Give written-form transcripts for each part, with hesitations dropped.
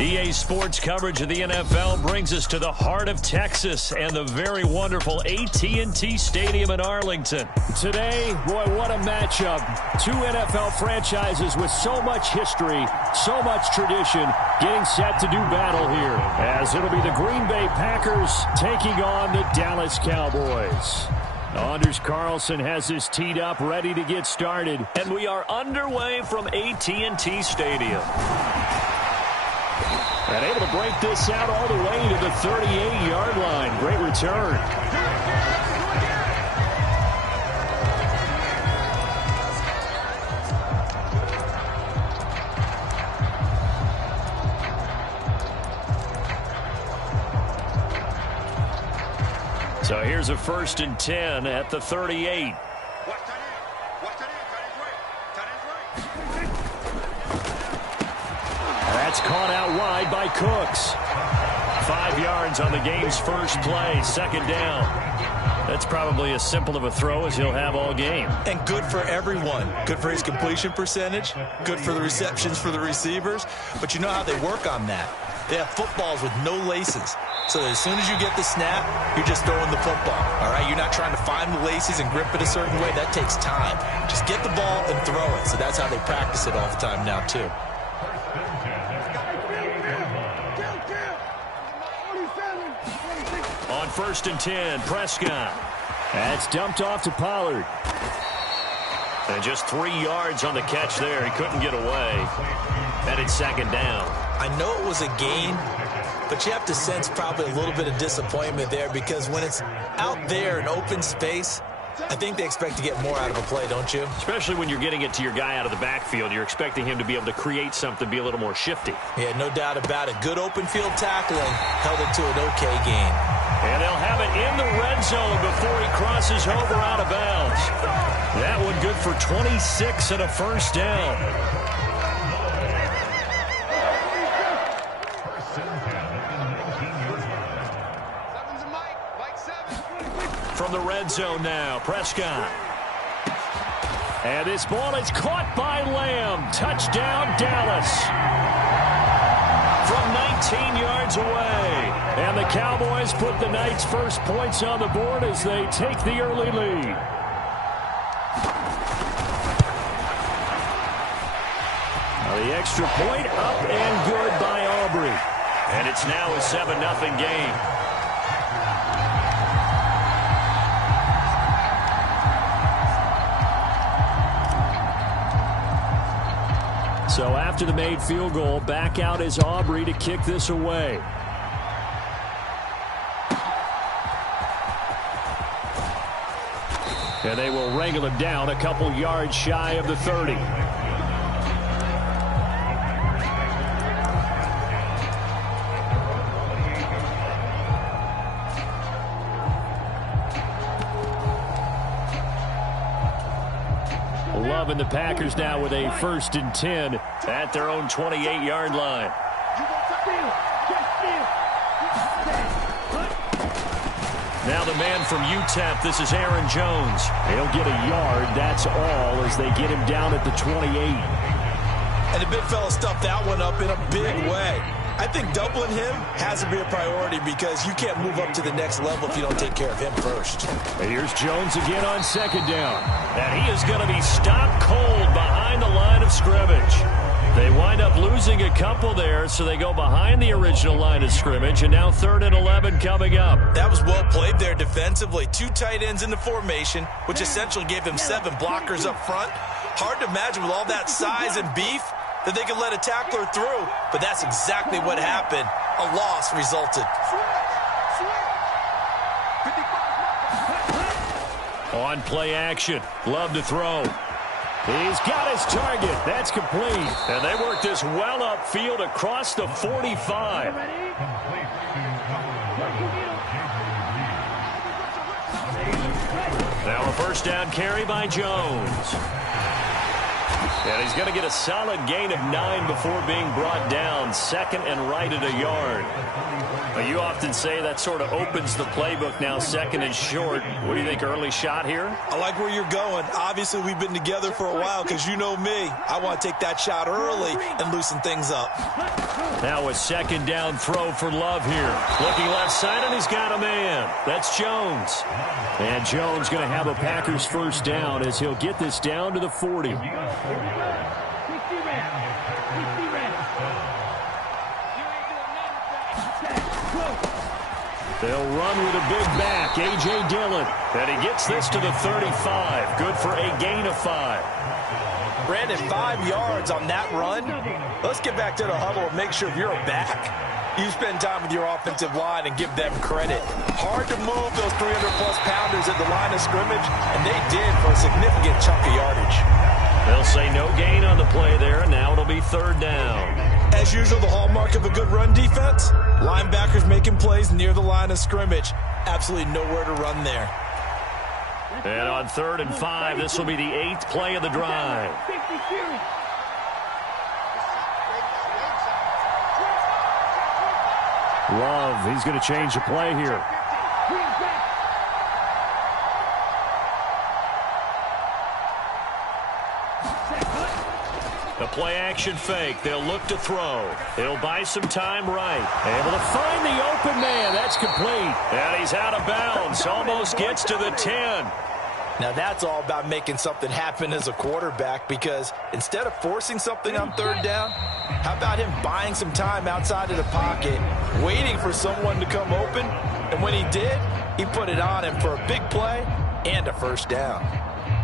EA Sports coverage of the NFL brings us to the heart of Texas and the very wonderful AT&T Stadium in Arlington. Today, boy, what a matchup. Two NFL franchises with so much history, so much tradition, getting set to do battle here, as it'll be the Green Bay Packers taking on the Dallas Cowboys. Anders Carlson has this teed up, ready to get started. And we are underway from AT&T Stadium. And able to break this out all the way to the 38-yard line. Great return. So here's a 1st and 10 at the 38. That's caught out wide by Cooks. 5 yards on the game's first play, 2nd down. That's probably as simple of a throw as he'll have all game. And good for everyone. Good for his completion percentage. Good for the receptions for the receivers. But you know how they work on that. They have footballs with no laces. So as soon as you get the snap, you're just throwing the football. All right, you're not trying to find the laces and grip it a certain way. That takes time. Just get the ball and throw it. So that's how they practice it all the time now, too. On 1st and 10, Prescott. That's dumped off to Pollard. And just 3 yards on the catch there. He couldn't get away. Headed 2nd down. I know it was a gain, but you have to sense probably a little bit of disappointment there, because when it's out there in open space, I think they expect to get more out of a play, don't you? Especially when you're getting it to your guy out of the backfield. You're expecting him to be able to create something, be a little more shifty. Yeah, no doubt about it. Good open field tackling held it to an okay gain. And they'll have it in the red zone before he crosses over out of bounds. That one good for 26 and a 1st down. From the red zone now, Prescott. And this ball is caught by Lamb. Touchdown, Dallas. From 19 yards away. And the Cowboys put the night's first points on the board as they take the early lead. Now the extra point up and good by Aubrey. And it's now a 7-0 game. So after the made field goal, back out is Aubrey to kick this away. And they will wrangle him down a couple yards shy of the 30. Love and the Packers now with a 1st and 10 at their own 28-yard line. Now the man from UTEP, this is Aaron Jones. He'll get a yard, that's all, as they get him down at the 28. And the big fella stuffed that one up in a big way. I think doubling him has to be a priority, because you can't move up to the next level if you don't take care of him first. And here's Jones again on 2nd down. And he is going to be stopped cold behind the line of scrimmage. They wind up losing a couple there, so they go behind the original line of scrimmage, and now 3rd and 11 coming up. That was well played there defensively. 2 tight ends in the formation, which essentially gave him 7 blockers up front. Hard to imagine with all that size and beef that they could let a tackler through, but that's exactly what happened. A loss resulted. On play action, Love to throw. He's got his target. That's complete. And they work this well upfield across the 45. Now a 1st down carry by Jones. And he's going to get a solid gain of 9 before being brought down. 2nd and right at a yard. You often say that sort of opens the playbook now, 2nd and short. What do you think, early shot here? I like where you're going. Obviously, we've been together for a while because you know me. I want to take that shot early and loosen things up. Now a 2nd down throw for Love here. Looking left side, and he's got a man. That's Jones. And Jones going to have a Packers first down as he'll get this down to the 40. They'll run with a big back, A.J. Dillon. And he gets this to the 35. Good for a gain of 5. Brandon, 5 yards on that run. Let's get back to the huddle and make sure you're back. You spend time with your offensive line and give them credit. Hard to move those 300-plus pounders at the line of scrimmage, and they did for a significant chunk of yardage. They'll say no gain on the play there, and now it'll be 3rd down. As usual, the hallmark of a good run defense, linebackers making plays near the line of scrimmage. Absolutely nowhere to run there. And on 3rd and 5, this will be the 8th play of the drive. Love, he's going to change the play here. The play-action fake. They'll look to throw. He'll buy some time right. Able to find the open man. That's complete. And he's out of bounds. Almost gets to the 10. Now that's all about making something happen as a quarterback, because instead of forcing something on 3rd down, how about him buying some time outside of the pocket, waiting for someone to come open, and when he did, he put it on him for a big play and a first down.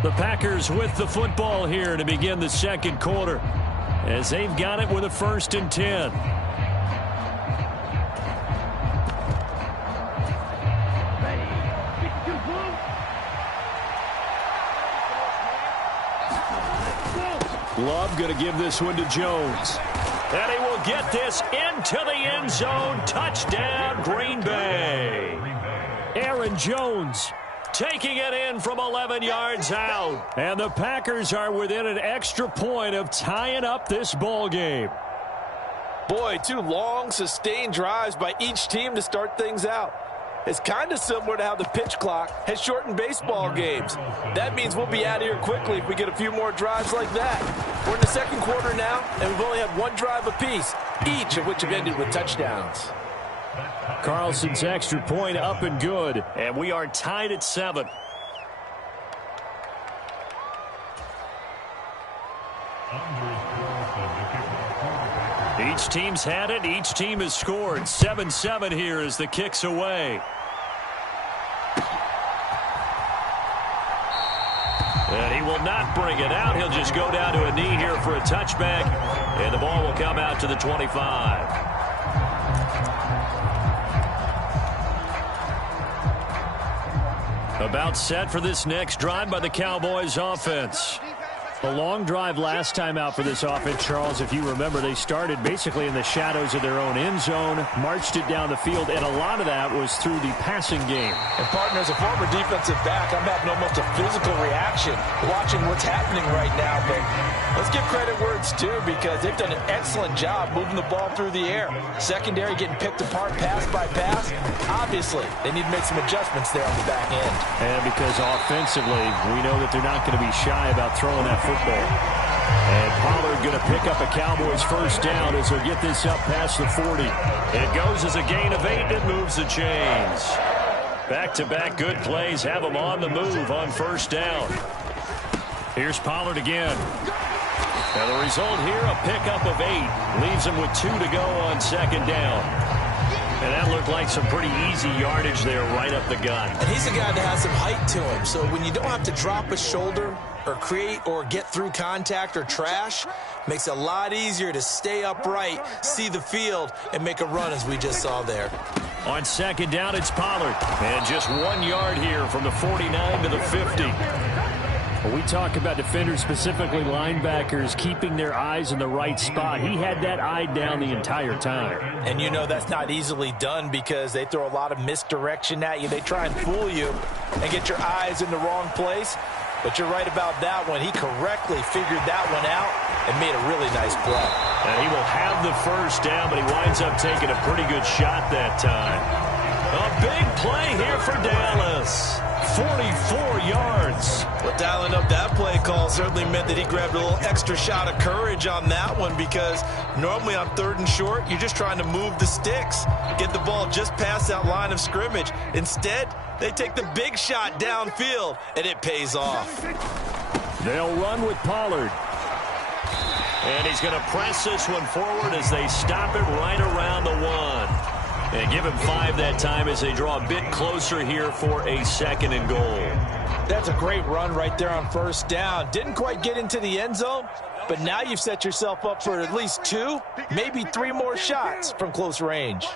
The Packers with the football here to begin the 2nd quarter, as they've got it with a 1st and 10. Love going to give this one to Jones. And he will get this into the end zone. Touchdown, Green Bay. Aaron Jones taking it in from 11 yards out. And the Packers are within an extra point of tying up this ball game. Boy, 2 long, sustained drives by each team to start things out. It's kind of similar to how the pitch clock has shortened baseball games. That means we'll be out of here quickly if we get a few more drives like that. We're in the 2nd quarter now, and we've only had 1 drive apiece, each of which have ended with touchdowns. Carlson's extra point up and good, and we are tied at 7. Each team's had it. Each team has scored. 7-7 here as the kick's away. And he will not bring it out. He'll just go down to a knee here for a touchback, and the ball will come out to the 25. About set for this next drive by the Cowboys offense. A long drive last time out for this offense, Charles. If you remember, they started basically in the shadows of their own end zone, marched it down the field, and a lot of that was through the passing game. And, partner, as a former defensive back, I'm having almost a physical reaction watching what's happening right now. But let's give credit where it's due, because they've done an excellent job moving the ball through the air. Secondary getting picked apart pass by pass. Obviously, they need to make some adjustments there on the back end. And because offensively, we know that they're not going to be shy about throwing that football. And Pollard going to pick up a Cowboys first down as he'll get this up past the 40. It goes as a gain of 8 and moves the chains. Back-to-back good plays have them on the move on first down. Here's Pollard again. Now the result here, a pickup of 8. Leaves him with 2 to go on 2nd down. And that looked like some pretty easy yardage there right up the gut. And he's a guy that has some height to him. So when you don't have to drop a shoulder or create or get through contact or trash, makes it a lot easier to stay upright, see the field, and make a run as we just saw there. On 2nd down, it's Pollard. And just 1 yard here from the 49 to the 50. We talk about defenders, specifically linebackers, keeping their eyes in the right spot. He had that eye down the entire time. And you know that's not easily done because they throw a lot of misdirection at you. They try and fool you and get your eyes in the wrong place. But you're right about that one. He correctly figured that one out and made a really nice play. And he will have the first down, but he winds up taking a pretty good shot that time. A big play here for Dallas. 44 yards. Well, dialing up that play call certainly meant that he grabbed a little extra shot of courage on that one, because normally on 3rd and short, you're just trying to move the sticks, get the ball just past that line of scrimmage. Instead, they take the big shot downfield, and it pays off. They'll run with Pollard. And he's going to press this one forward as they stop it right around the 1. And give him 5 that time as they draw a bit closer here for a 2nd and goal. That's a great run right there on 1st down. Didn't quite get into the end zone, but now you've set yourself up for at least 2, maybe 3 more shots from close range.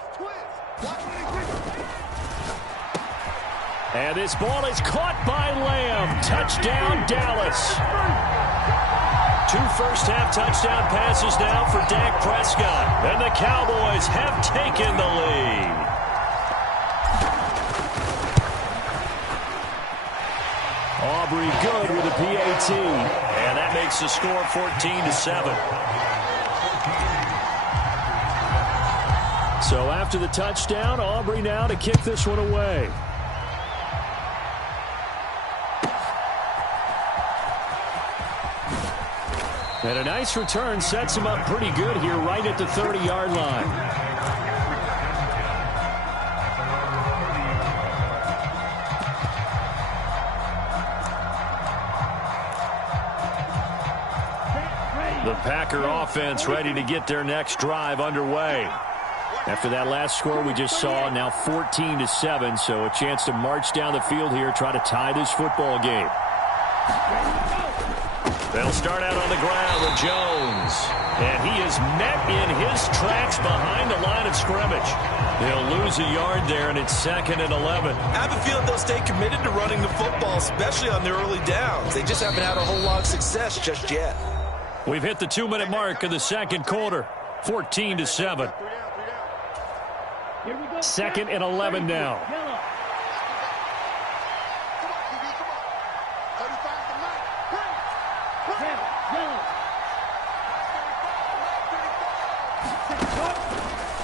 And this ball is caught by Lamb. Touchdown, Dallas. 2 first-half touchdown passes now for Dak Prescott. And the Cowboys have taken the lead. Aubrey good with a PAT. And that makes the score 14-7. So after the touchdown, Aubrey now to kick this one away. And a nice return sets him up pretty good here right at the 30-yard line. The Packer offense ready to get their next drive underway. After that last score we just saw, now 14-7, so a chance to march down the field here, try to tie this football game. They'll start out on the ground with Jones. And he is met in his tracks behind the line of scrimmage. They'll lose a yard there, and it's 2nd and 11. I have a feeling they'll stay committed to running the football, especially on their early downs. They just haven't had a whole lot of success just yet. We've hit the 2-minute mark of the 2nd quarter. 14-7. 2nd and 11 now.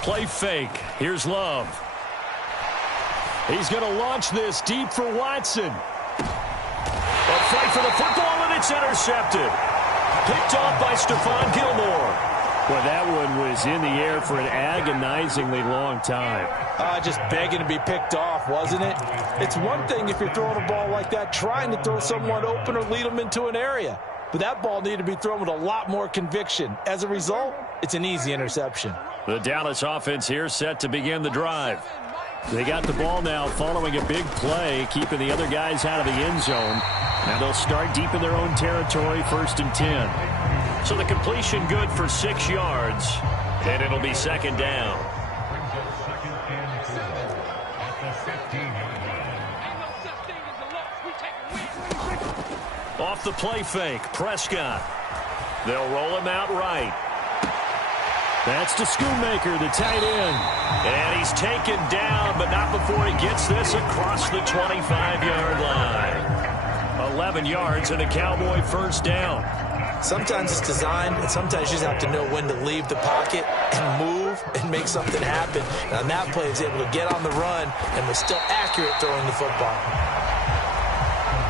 Play fake. Here's Love. He's going to launch this deep for Watson. A fight for the football, and it's intercepted. Picked off by Stephon Gilmore. Well, that one was in the air for an agonizingly long time. Just begging to be picked off, wasn't it? It's one thing if you're throwing a ball like that, trying to throw someone open or lead them into an area. But that ball needed to be thrown with a lot more conviction. As a result, it's an easy interception. The Dallas offense here set to begin the drive. They got the ball now following a big play, keeping the other guys out of the end zone. Now they'll start deep in their own territory, 1st and 10. So the completion good for 6 yards, and it'll be 2nd down. Off the play fake, Prescott. They'll roll him out right. That's to Schoonmaker, the tight end. And he's taken down, but not before he gets this across the 25-yard line. 11 yards and a Cowboy 1st down. Sometimes it's designed, and sometimes you just have to know when to leave the pocket and move and make something happen. And on that play, he's able to get on the run and was still accurate throwing the football.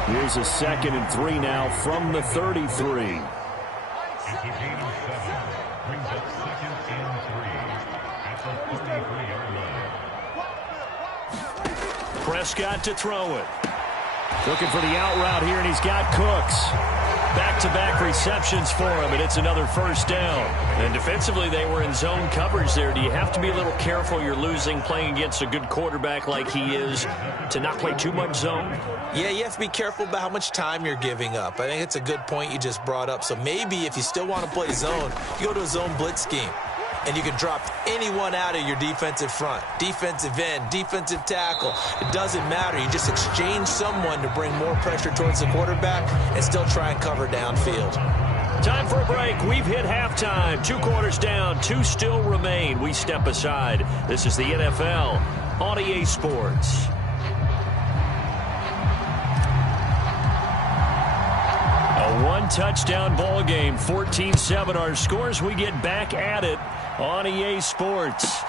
Here's a 2nd and 3 now from the 33. Prescott to throw it. Looking for the out route here, and he's got Cooks. Back-to-back receptions for him, and it's another 1st down. And defensively, they were in zone coverage there. Do you have to be a little careful? You're losing playing against a good quarterback like he is to not play too much zone? Yeah, you have to be careful about how much time you're giving up. I think it's a good point you just brought up. So maybe if you still want to play zone, you go to a zone blitz scheme. And you can drop anyone out of your defensive front, defensive end, defensive tackle. It doesn't matter. You just exchange someone to bring more pressure towards the quarterback and still try and cover downfield. Time for a break. We've hit halftime. 2 quarters down. 2 still remain. We step aside. This is the NFL on EA Sports. one-touchdown ball game. 14-7 our scores. We get back at it on EA Sports.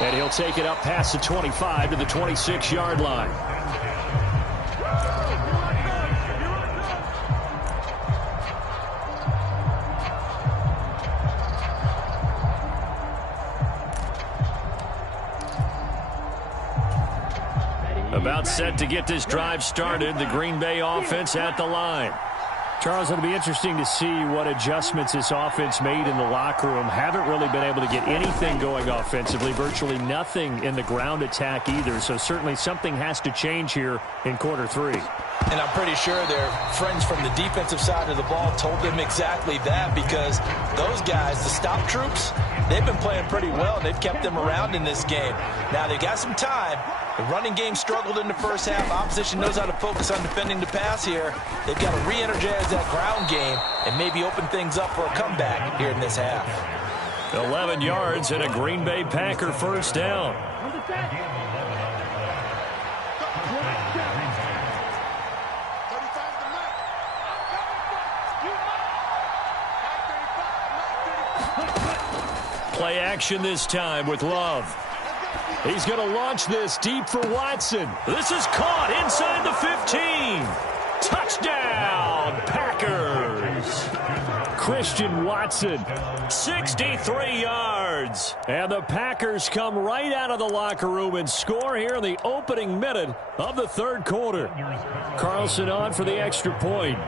And he'll take it up past the 25 to the 26-yard line. About set to get this drive started. The Green Bay offense at the line. Charles, it'll be interesting to see what adjustments this offense made in the locker room. Haven't really been able to get anything going offensively. Virtually nothing in the ground attack either. So certainly something has to change here in quarter three. And I'm pretty sure their friends from the defensive side of the ball told them exactly that, because those guys, the stop troops, they've been playing pretty well. They've kept them around in this game. Now they got some time. The running game struggled in the first half. Opposition knows how to focus on defending the pass here. They've got to re-energize that ground game and maybe open things up for a comeback here in this half. 11 yards and a Green Bay Packer first down. Play action this time with Love. He's going to launch this deep for Watson. This is caught inside the 15. Touchdown, Packers. Christian Watson, 63 yards. And the Packers come right out of the locker room and score here in the opening minute of the third quarter. Carlson on for the extra point.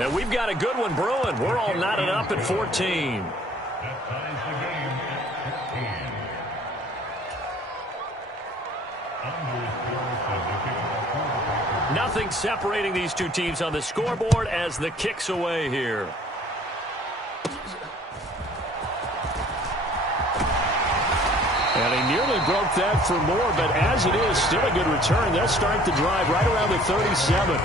And we've got a good one brewing. We're all knotted up at 14. Nothing separating these two teams on the scoreboard as the kick's away here. And he nearly broke that for more, but as it is, still a good return. They'll start the drive right around the 37.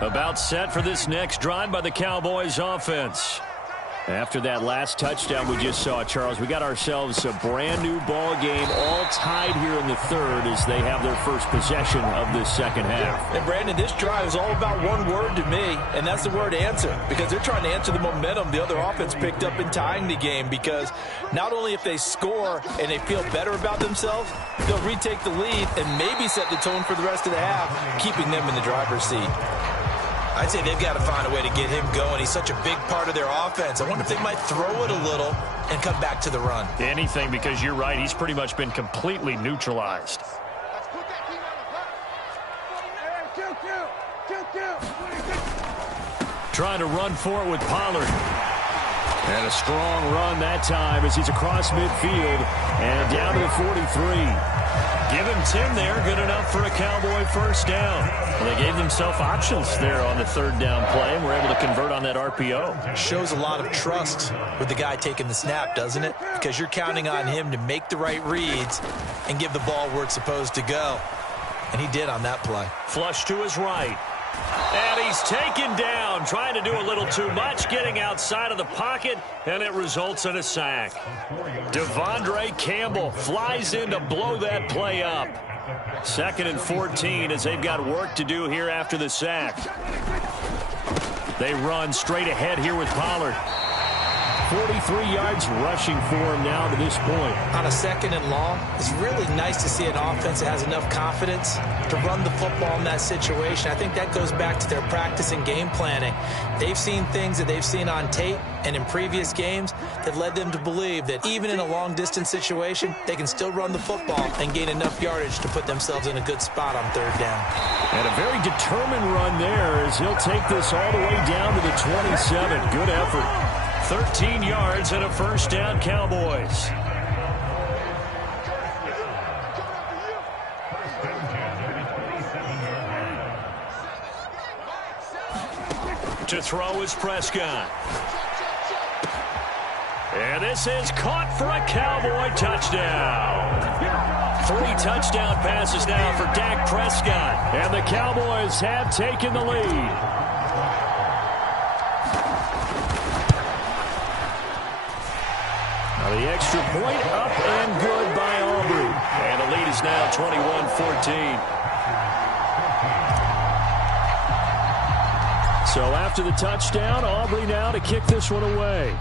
About set for this next drive by the Cowboys offense. After that last touchdown we just saw, Charles, we got ourselves a brand new ball game, all tied here in the third as they have their first possession of this second half. And Brandon, this drive is all about one word to me, and that's the word answer, because they're trying to answer the momentum the other offense picked up in tying the game, because not only if they score and they feel better about themselves, they'll retake the lead and maybe set the tone for the rest of the half, keeping them in the driver's seat. I'd say they've got to find a way to get him going. He's such a big part of their offense. I wonder if they might throw it a little and come back to the run. Anything, because you're right. He's pretty much been completely neutralized. Trying to run for it with Pollard. And a strong run that time as he's across midfield and down to the 43. Give him 10 there, good enough for a Cowboy first down. Well, they gave themselves options there on the third down play and were able to convert on that RPO. Shows a lot of trust with the guy taking the snap, doesn't it? Because you're counting on him to make the right reads and give the ball where it's supposed to go. And he did on that play. Flush to his right. And he's taken down, trying to do a little too much, getting outside of the pocket, and it results in a sack. Devondre Campbell flies in to blow that play up. 2nd and 14 as they've got work to do here after the sack. They run straight ahead here with Pollard. 43 yards rushing for him now to this point. On a 2nd and long, it's really nice to see an offense that has enough confidence to run the football in that situation. I think that goes back to their practice and game planning. They've seen things that they've seen on tape and in previous games that led them to believe that even in a long-distance situation, they can still run the football and gain enough yardage to put themselves in a good spot on 3rd down. And a very determined run there as he'll take this all the way down to the 27. Good effort. 13 yards and a first down, Cowboys. To throw is Prescott. And this is caught for a Cowboy touchdown. 3 touchdown passes now for Dak Prescott. And the Cowboys have taken the lead. Now the extra point up and good by Aubrey. And the lead is now 21-14. So after the touchdown, Aubrey now to kick this one away.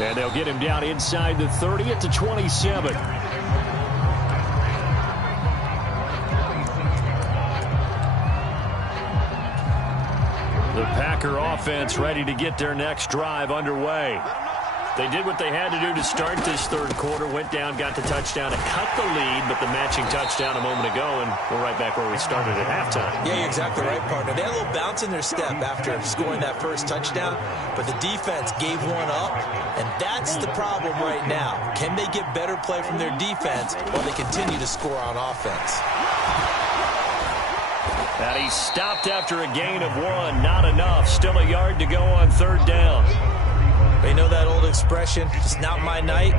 And they'll get him down inside the 30 at the 27. The Packer offense ready to get their next drive underway. They did what they had to do to start this third quarter. Went down, got the touchdown to cut the lead, but the matching touchdown a moment ago, and we're right back where we started at halftime. Yeah, you're exactly right, partner. They had a little bounce in their step after scoring that first touchdown, but the defense gave one up, and that's the problem right now. Can they get better play from their defense while they continue to score on offense? And he stopped after a gain of 1. Not enough. Still a yard to go on third down. They know that old expression, it's not my night.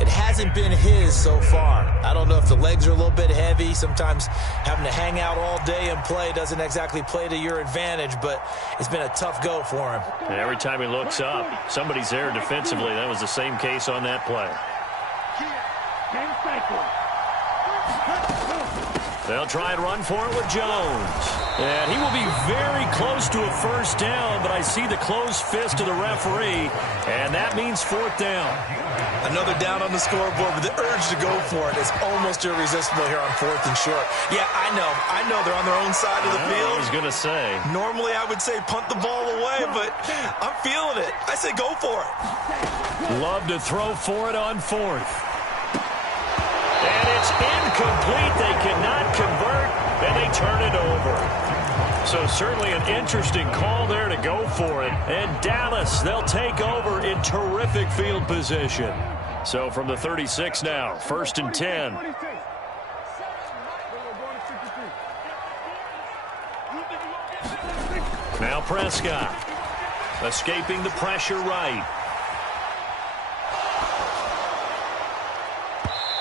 It hasn't been his so far. I don't know if the legs are a little bit heavy. Sometimes having to hang out all day and play doesn't exactly play to your advantage, but it's been a tough go for him. And every time he looks up, somebody's there defensively. That was the same case on that play. They'll try and run for it with Jones. And he will be very close to a first down, but I see the closed fist of the referee, and that means fourth down. Another down on the scoreboard, but the urge to go for it is almost irresistible here on 4th and short. Yeah, I know they're on their own side of the field. I was going to say. Normally I would say punt the ball away, but I'm feeling it. I say go for it. Love to throw for it on 4th. And it's incomplete. They cannot convert, and they turn it over. So certainly an interesting call there to go for it. And Dallas, they'll take over in terrific field position. So from the 36 now, 1st and 10. Now Prescott, escaping the pressure right.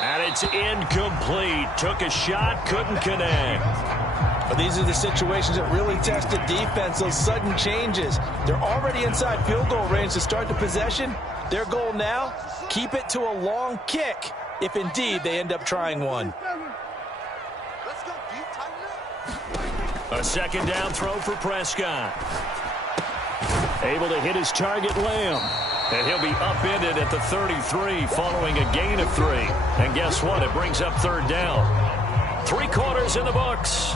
And it's incomplete. Took a shot, couldn't connect. Well, these are the situations that really test the defense, those sudden changes. They're already inside field goal range to start the possession. Their goal now, keep it to a long kick, if indeed they end up trying one. A second down throw for Prescott. Able to hit his target, Lamb. And he'll be upended at the 33 following a gain of 3. And guess what? It brings up third down. 3 quarters in the books.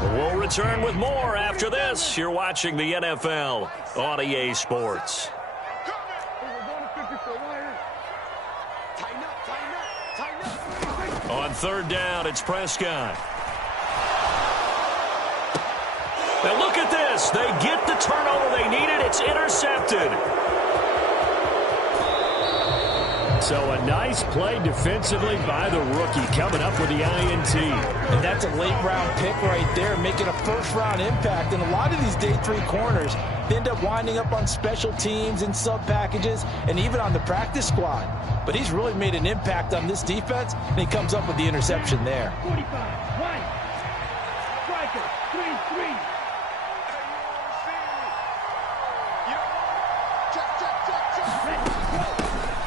We'll return with more after this. You're watching the NFL on EA Sports. On third down, it's Prescott. Now look at this. They get the turnover they needed. It's intercepted. So a nice play defensively by the rookie, coming up with the INT. And that's a late-round pick right there, making a first-round impact. And a lot of these day 3 corners end up winding up on special teams and sub-packages and even on the practice squad. But he's really made an impact on this defense, and he comes up with the interception there. 45, 1, striker, 3-3.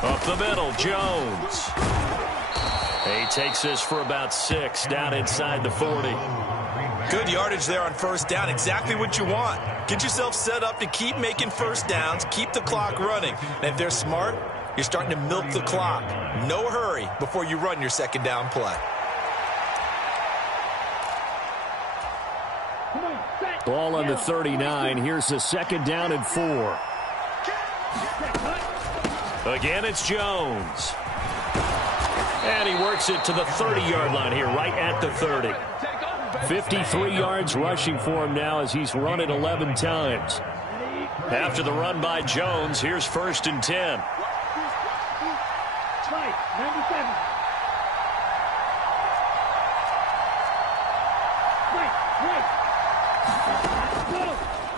Up the middle, Jones. He takes this for about 6 down inside the 40. Good yardage there on first down. Exactly what you want. Get yourself set up to keep making first downs, keep the clock running. And if they're smart, you're starting to milk the clock. No hurry before you run your second down play. Ball on the 39. Here's the second down and 4. Again, it's Jones. And he works it to the 30-yard line here, right at the 30. 53 yards rushing for him now as he's run it 11 times. After the run by Jones, here's 1st and 10. Right, 97.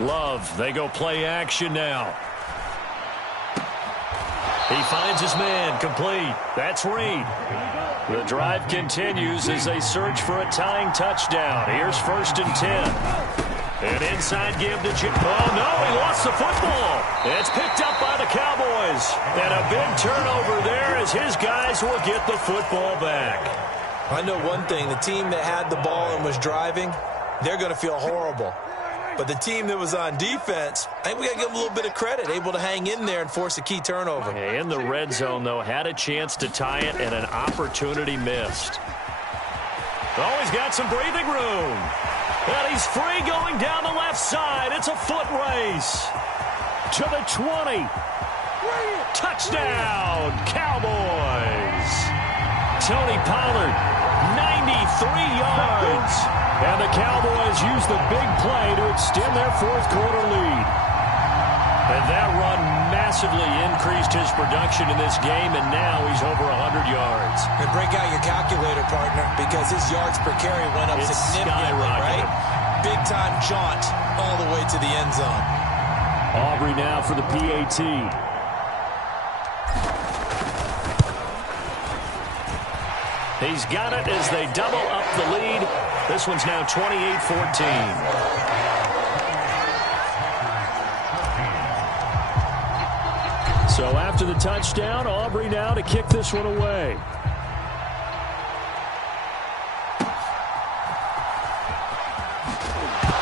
Right. Love, they go play action now. He finds his man, complete. That's Reed. The drive continues as they search for a tying touchdown. Here's 1st and 10. An inside give to Jim. Oh, no, he lost the football. It's picked up by the Cowboys. And a big turnover there as his guys will get the football back. I know one thing. The team that had the ball and was driving, they're going to feel horrible. But the team that was on defense, I think we got to give them a little bit of credit, able to hang in there and force a key turnover. In the red zone, though, had a chance to tie it and an opportunity missed. Oh, he's got some breathing room. And he's free going down the left side. It's a foot race. To the 20. Touchdown, Cowboys. Tony Pollard, 93 yards. And the Cowboys use the big play to extend their 4th quarter lead. And that run massively increased his production in this game, and now he's over 100 yards. And break out your calculator, partner, because his yards per carry went up significantly, right? Big-time jaunt all the way to the end zone. Aubrey now for the PAT. He's got it as they double up the lead. This one's now 28-14. So after the touchdown, Aubrey now to kick this one away.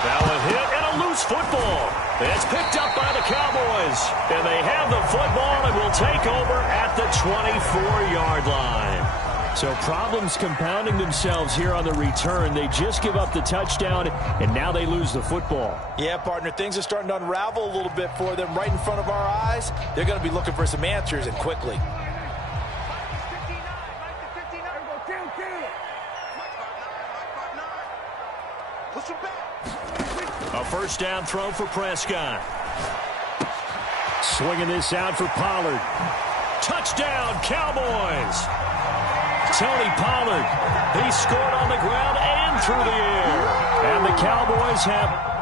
Now a hit and a loose football. It's picked up by the Cowboys. And they have the football and will take over at the 24-yard line. So problems compounding themselves here on the return. They just give up the touchdown, and now they lose the football. Yeah, partner, things are starting to unravel a little bit for them right in front of our eyes. They're going to be looking for some answers, and quickly. A 1st down throw for Prescott. Swinging this out for Pollard. Touchdown, Cowboys. Tony Pollard, he scored on the ground and through the air. And the Cowboys have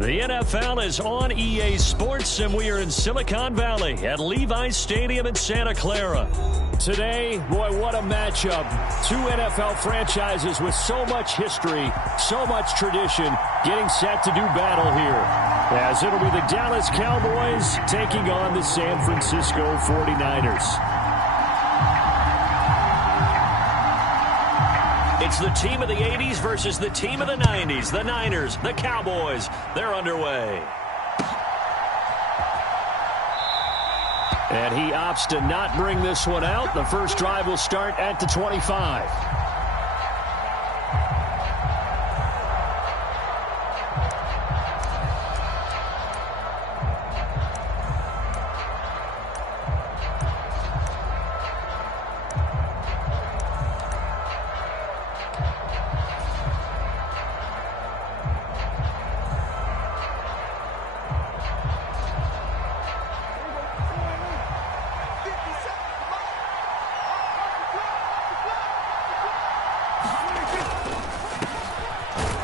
The NFL is on EA Sports, and we are in Silicon Valley at Levi's Stadium in Santa Clara. Today, boy, what a matchup. Two NFL franchises with so much history, so much tradition, getting set to do battle here. As it'll be the Dallas Cowboys taking on the San Francisco 49ers. It's the team of the 80s versus the team of the 90s. The Niners, the Cowboys, they're underway. And he opts to not bring this one out. The first drive will start at the 25.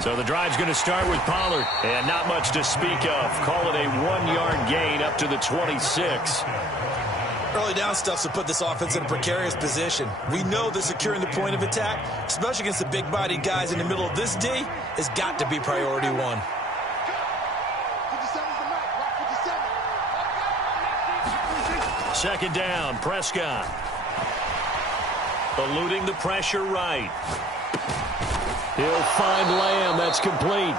So the drive's going to start with Pollard, and not much to speak of. Call it a 1-yard gain up to the 26. Early down stuff to put this offense in a precarious position. We know that securing the point of attack, especially against the big-bodied guys in the middle of this D, has got to be priority one. Second down, Prescott. Eluding the pressure right. He'll find Lamb. That's complete.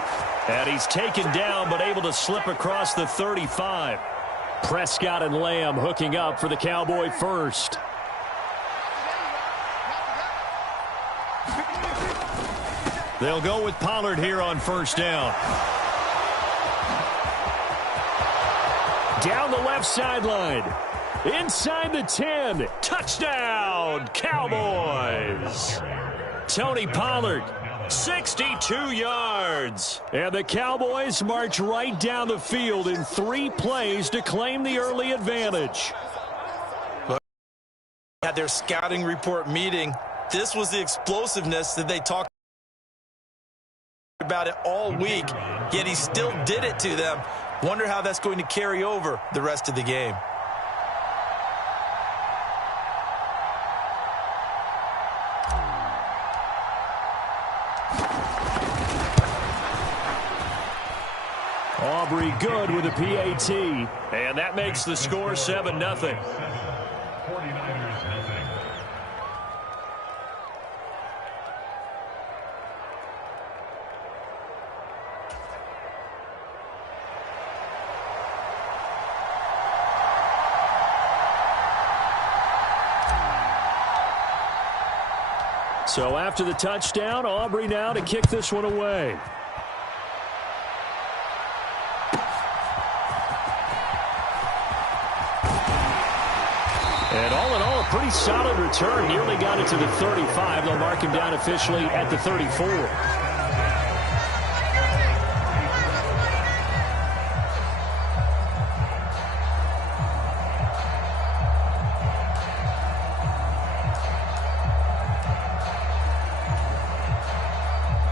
And he's taken down but able to slip across the 35. Prescott and Lamb hooking up for the Cowboy first. They'll go with Pollard here on first down. Down the left sideline. Inside the 10. Touchdown, Cowboys. Tony Pollard. 62 yards. And the Cowboys march right down the field in 3 plays to claim the early advantage. At their scouting report meeting, this was the explosiveness that they talked about it all week, yet he still did it to them. Wonder how that's going to carry over the rest of the game. Aubrey good with a PAT. And that makes the score 7-0. So after the touchdown, Aubrey now to kick this one away. And all in all, a pretty solid return. Nearly got it to the 35. They'll mark him down officially at the 34.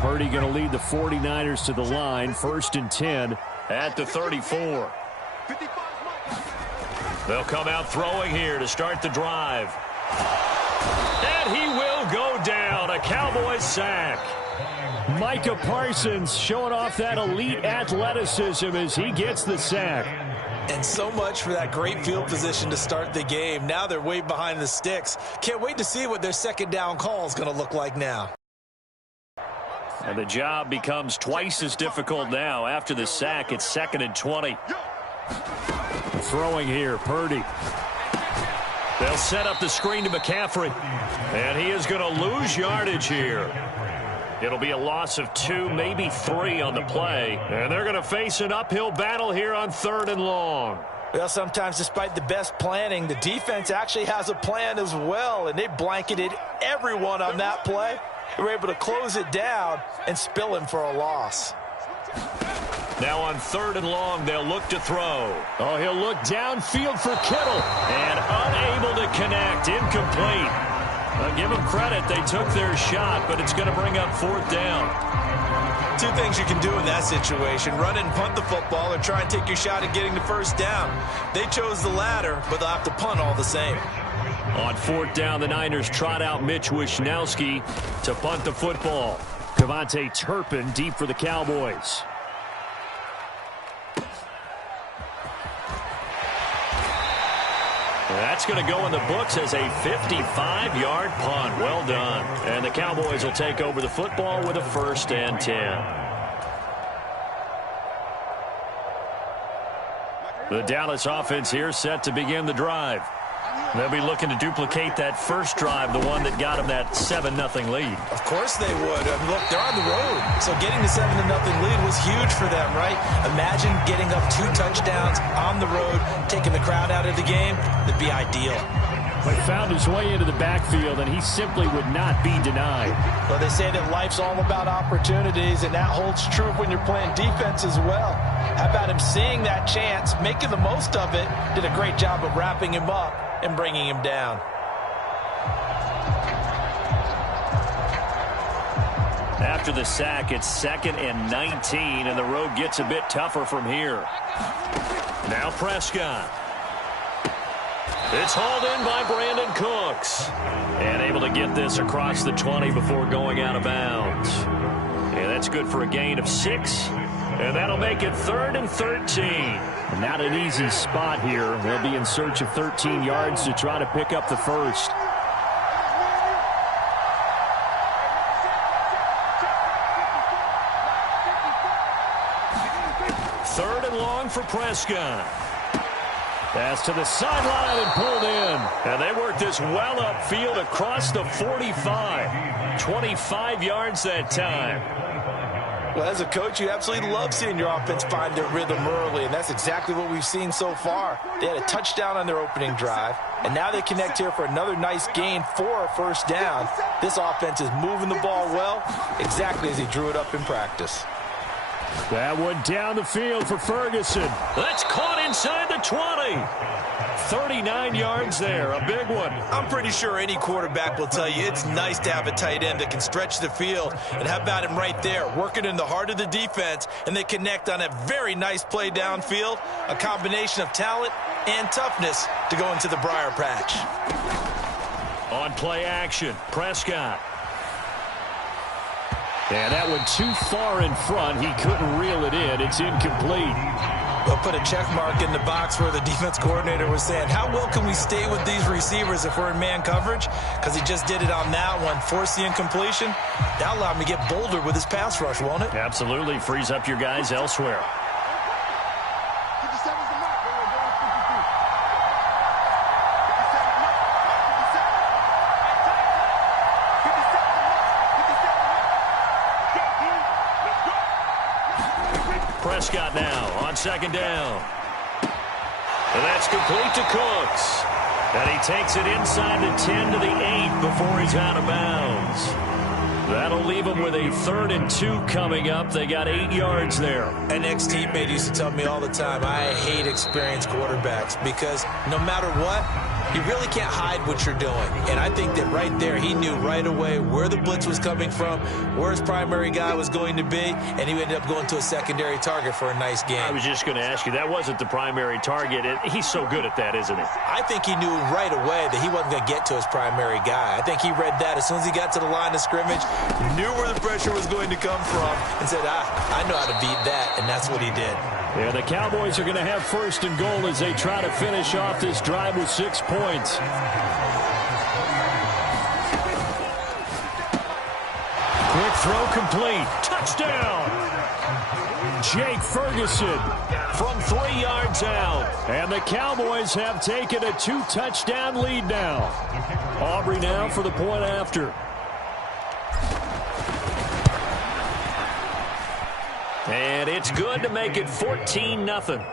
Purdy going to lead the 49ers to the line. 1st and 10 at the 34. They'll come out throwing here to start the drive. And he will go down. A Cowboys sack. Micah Parsons showing off that elite athleticism as he gets the sack. And so much for that great field position to start the game. Now they're way behind the sticks. Can't wait to see what their second down call is going to look like now. And the job becomes twice as difficult now. After the sack, it's 2nd and 20. Throwing here, Purdy. They'll set up the screen to McCaffrey. And he is going to lose yardage here. It'll be a loss of 2, maybe 3 on the play. And they're going to face an uphill battle here on 3rd and long. Well, sometimes despite the best planning, the defense actually has a plan as well. And they blanketed everyone on that play. They were able to close it down and spill him for a loss. Now on 3rd and long, they'll look to throw. Oh, he'll look downfield for Kittle. And unable to connect. Incomplete. Give them credit. They took their shot, but it's going to bring up 4th down. Two things you can do in that situation: run it and punt the football, or try and take your shot at getting the 1st down. They chose the latter, but they'll have to punt all the same. On 4th down, the Niners trot out Mitch Wishnowski to punt the football. Kevontae Turpin deep for the Cowboys. That's going to go in the books as a 55-yard punt. Well done. And the Cowboys will take over the football with a 1st and 10. The Dallas offense here set to begin the drive. They'll be looking to duplicate that first drive, the one that got them that 7-0 lead. Of course they would. Look, they're on the road, so getting the 7-0 lead was huge for them, right? Imagine getting up 2 touchdowns on the road, taking the crowd out of the game. That'd be ideal. He found his way into the backfield, and he simply would not be denied. Well, they say that life's all about opportunities, and that holds true when you're playing defense as well. How about him seeing that chance, making the most of it, did a great job of wrapping him up and bringing him down. After the sack, it's 2nd and 19, and the road gets a bit tougher from here. Now Prescott. It's hauled in by Brandon Cooks. And able to get this across the 20 before going out of bounds. And that's good for a gain of 6. And that'll make it 3rd and 13. Not an easy spot here. They'll be in search of 13 yards to try to pick up the 1st. Third and long for Prescott. Pass to the sideline and pulled in. And they work this well upfield across the 45. 25 yards that time. Well, as a coach, you absolutely love seeing your offense find their rhythm early, and that's exactly what we've seen so far. They had a touchdown on their opening drive, and now they connect here for another nice gain for a 1st down. This offense is moving the ball well, exactly as he drew it up in practice. That one down the field for Ferguson. That's caught inside the 20. 39 yards there, a big one. I'm pretty sure any quarterback will tell you it's nice to have a tight end that can stretch the field. And how about him right there, working in the heart of the defense, and they connect on a very nice play downfield, a combination of talent and toughness to go into the briar patch. On play action, Prescott. And that one too far in front. He couldn't reel it in. It's incomplete. They'll put a check mark in the box where the defense coordinator was saying, how well can we stay with these receivers if we're in man coverage? Because he just did it on that one, forced the incompletion. That'll allow him to get bolder with his pass rush, won't it? Absolutely. Frees up your guys elsewhere. Prescott now on 2nd down. And that's complete to Cooks. And he takes it inside the 10 to the 8 before he's out of bounds. That'll leave him with a 3rd and 2 coming up. They got 8 yards there. An ex-teammate used to tell me all the time, I hate experienced quarterbacks because no matter what, you really can't hide what you're doing. And I think that right there, he knew right away where the blitz was coming from, where his primary guy was going to be, and he ended up going to a secondary target for a nice game. I was just going to ask you, that wasn't the primary target. He's so good at that, isn't he? I think he knew right away that he wasn't going to get to his primary guy. I think he read that as soon as he got to the line of scrimmage, knew where the pressure was going to come from, and said, I know how to beat that, and that's what he did. Yeah, the Cowboys are going to have 1st and goal as they try to finish off this drive with 6 points. Quick throw complete. Touchdown! Jake Ferguson from 3 yards out. And the Cowboys have taken a 2-touchdown lead now. Aubrey now for the point after. And it's good to make it 14-0.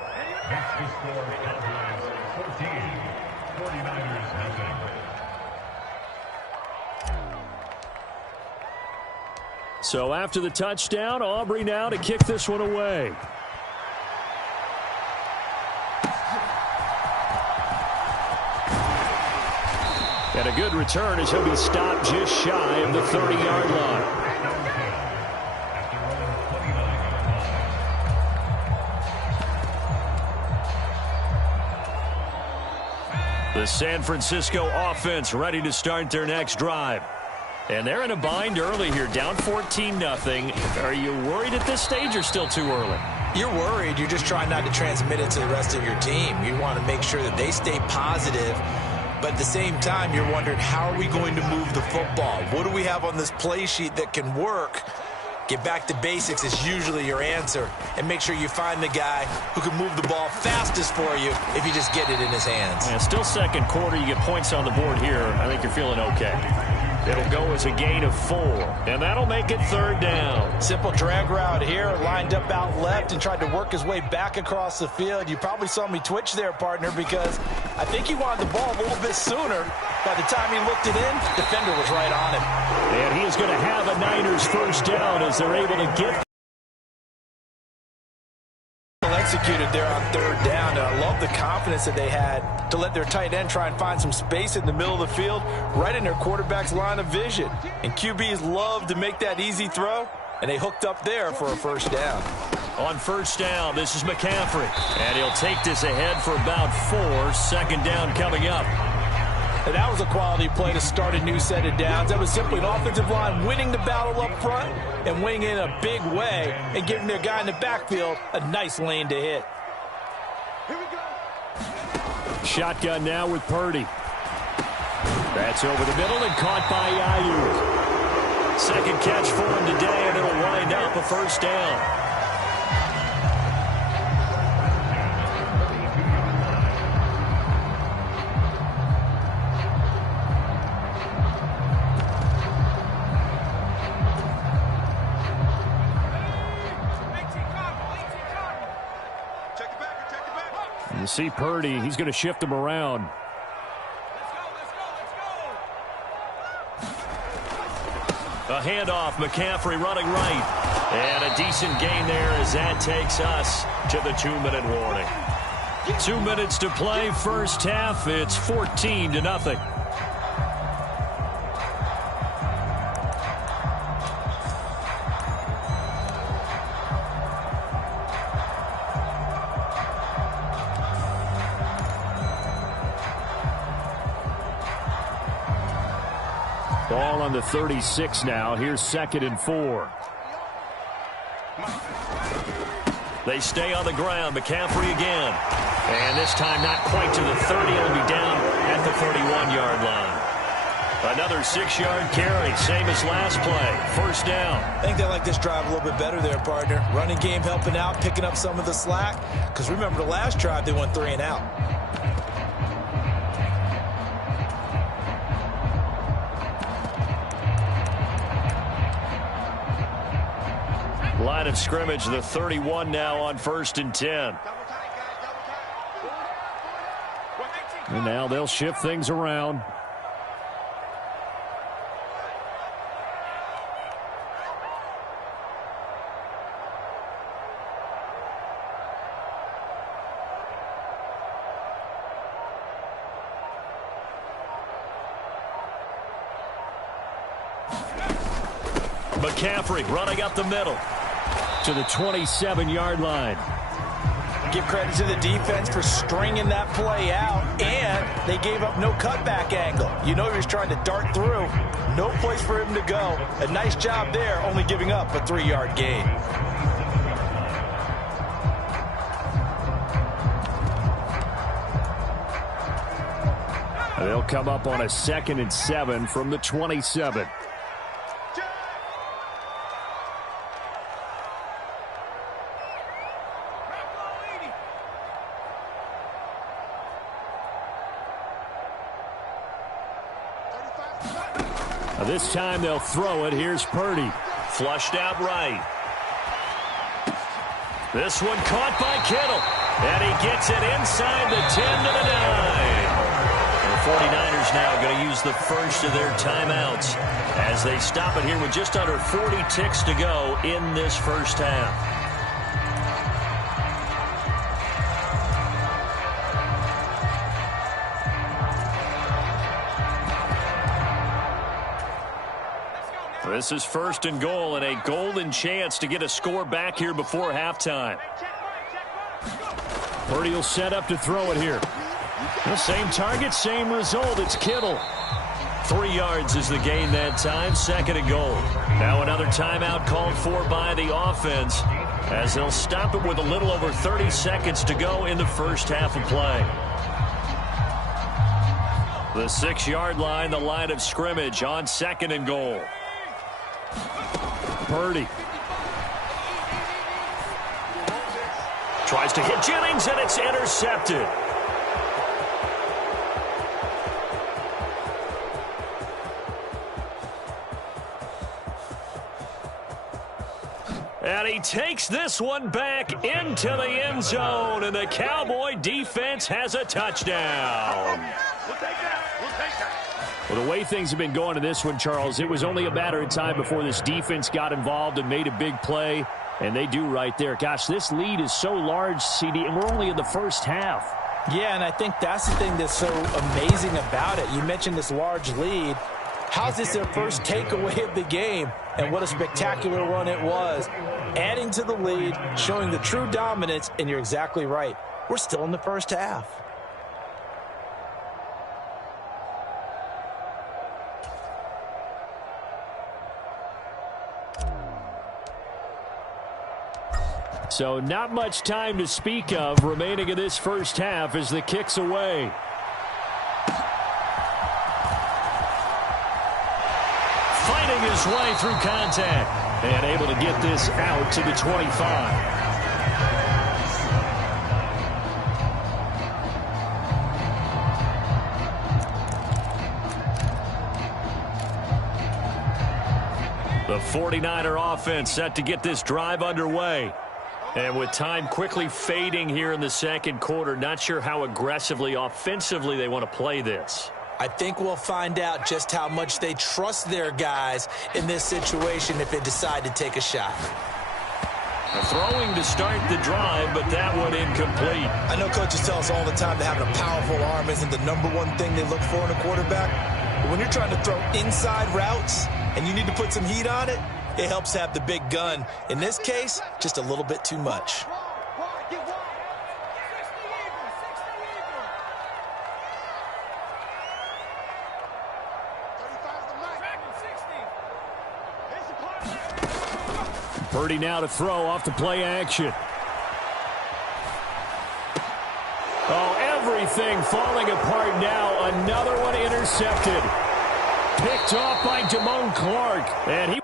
So after the touchdown, Aubrey now to kick this one away. And a good return as he'll be stopped just shy of the 30-yard line. The San Francisco offense ready to start their next drive. And they're in a bind early here, down 14-0. Are you worried at this stage or still too early? You're worried. You're just trying not to transmit it to the rest of your team. You want to make sure that they stay positive. But at the same time, you're wondering, how are we going to move the football? What do we have on this play sheet that can work? Get back to basics is usually your answer. And make sure you find the guy who can move the ball fastest for you if you just get it in his hands. Yeah, still second quarter. You get points on the board here. I think you're feeling okay. It'll go as a gain of 4, and that'll make it 3rd down. Simple drag route here, lined up out left and tried to work his way back across the field. You probably saw me twitch there, partner, because I think he wanted the ball a little bit sooner. By the time he looked it in, defender was right on him. And he is going to have a Niners 1st down as they're able to get executed there on 3rd down. And I love the confidence that they had to let their tight end try and find some space in the middle of the field, right in their quarterback's line of vision. And QBs love to make that easy throw, and they hooked up there for a 1st down. On 1st down, this is McCaffrey. And he'll take this ahead for about 4. 2nd down coming up. And that was a quality play to start a new set of downs. That was simply an offensive line winning the battle up front and winning in a big way and giving their guy in the backfield a nice lane to hit. Here we go. Shotgun now with Purdy. That's over the middle and caught by Ayuk. 2nd catch for him today, and it'll wind up a 1st down. You see Purdy, he's going to shift him around. A handoff, McCaffrey running right. And a decent gain there as that takes us to the 2-minute warning. 2 minutes to play, 1st half. It's 14-0. Ball on the 36 now. Here's 2nd and 4. They stay on the ground. McCaffrey again. And this time not quite to the 30. It'll be down at the 31-yard line. Another 6-yard carry. Same as last play. 1st down. I think they like this drive a little bit better there, partner. Running game helping out, picking up some of the slack. Because remember, the last drive they went 3 and out. Line of scrimmage, the 31 now on 1st and 10. And now they'll shift things around. McCaffrey running up the middle to the 27-yard line. Give credit to the defense for stringing that play out, and they gave up no cutback angle. You know he was trying to dart through. No place for him to go. A nice job there, only giving up a 3-yard gain. They'll come up on a 2nd and 7 from the 27. This time they'll throw it. Here's Purdy. Flushed out right. This one caught by Kittle. And he gets it inside the 10 to the 9. The 49ers now going to use the first of their timeouts as they stop it here with just under 40 ticks to go in this 1st half. This is 1st and goal and a golden chance to get a score back here before halftime. Purdy will set up to throw it here. The same target, same result. It's Kittle. 3 yards is the gain that time. 2nd and goal. Now another timeout called for by the offense as they'll stop it with a little over 30 seconds to go in the first half of play. The 6-yard line, the line of scrimmage on 2nd and goal. Purdy tries to hit Jennings, and it's intercepted. And he takes this one back into the end zone, and the Cowboy defense has a touchdown. We'll take that. We'll take that. Well, the way things have been going in this one, Charles, it was only a matter of time before this defense got involved and made a big play, and they do right there. Gosh, this lead is so large, CD, and we're only in the first half. Yeah, and I think that's the thing that's so amazing about it. You mentioned this large lead. How's this their first takeaway of the game? And what a spectacular run it was. Adding to the lead, showing the true dominance, and you're exactly right. We're still in the first half. So not much time to speak of remaining in this first half as the kick's away. Fighting his way through contact and able to get this out to the 25. The 49er offense set to get this drive underway. And with time quickly fading here in the second quarter, not sure how aggressively, offensively they want to play this. I think we'll find out just how much they trust their guys in this situation if they decide to take a shot. Throwing to start the drive, but that one incomplete. I know coaches tell us all the time that having a powerful arm isn't the #1 thing they look for in a quarterback. But when you're trying to throw inside routes and you need to put some heat on it, it helps have the big gun. In this case, just a little bit too much. Purdy now to throw off the play action. Oh, everything falling apart now. Another one intercepted. Picked off by Damone Clark. And he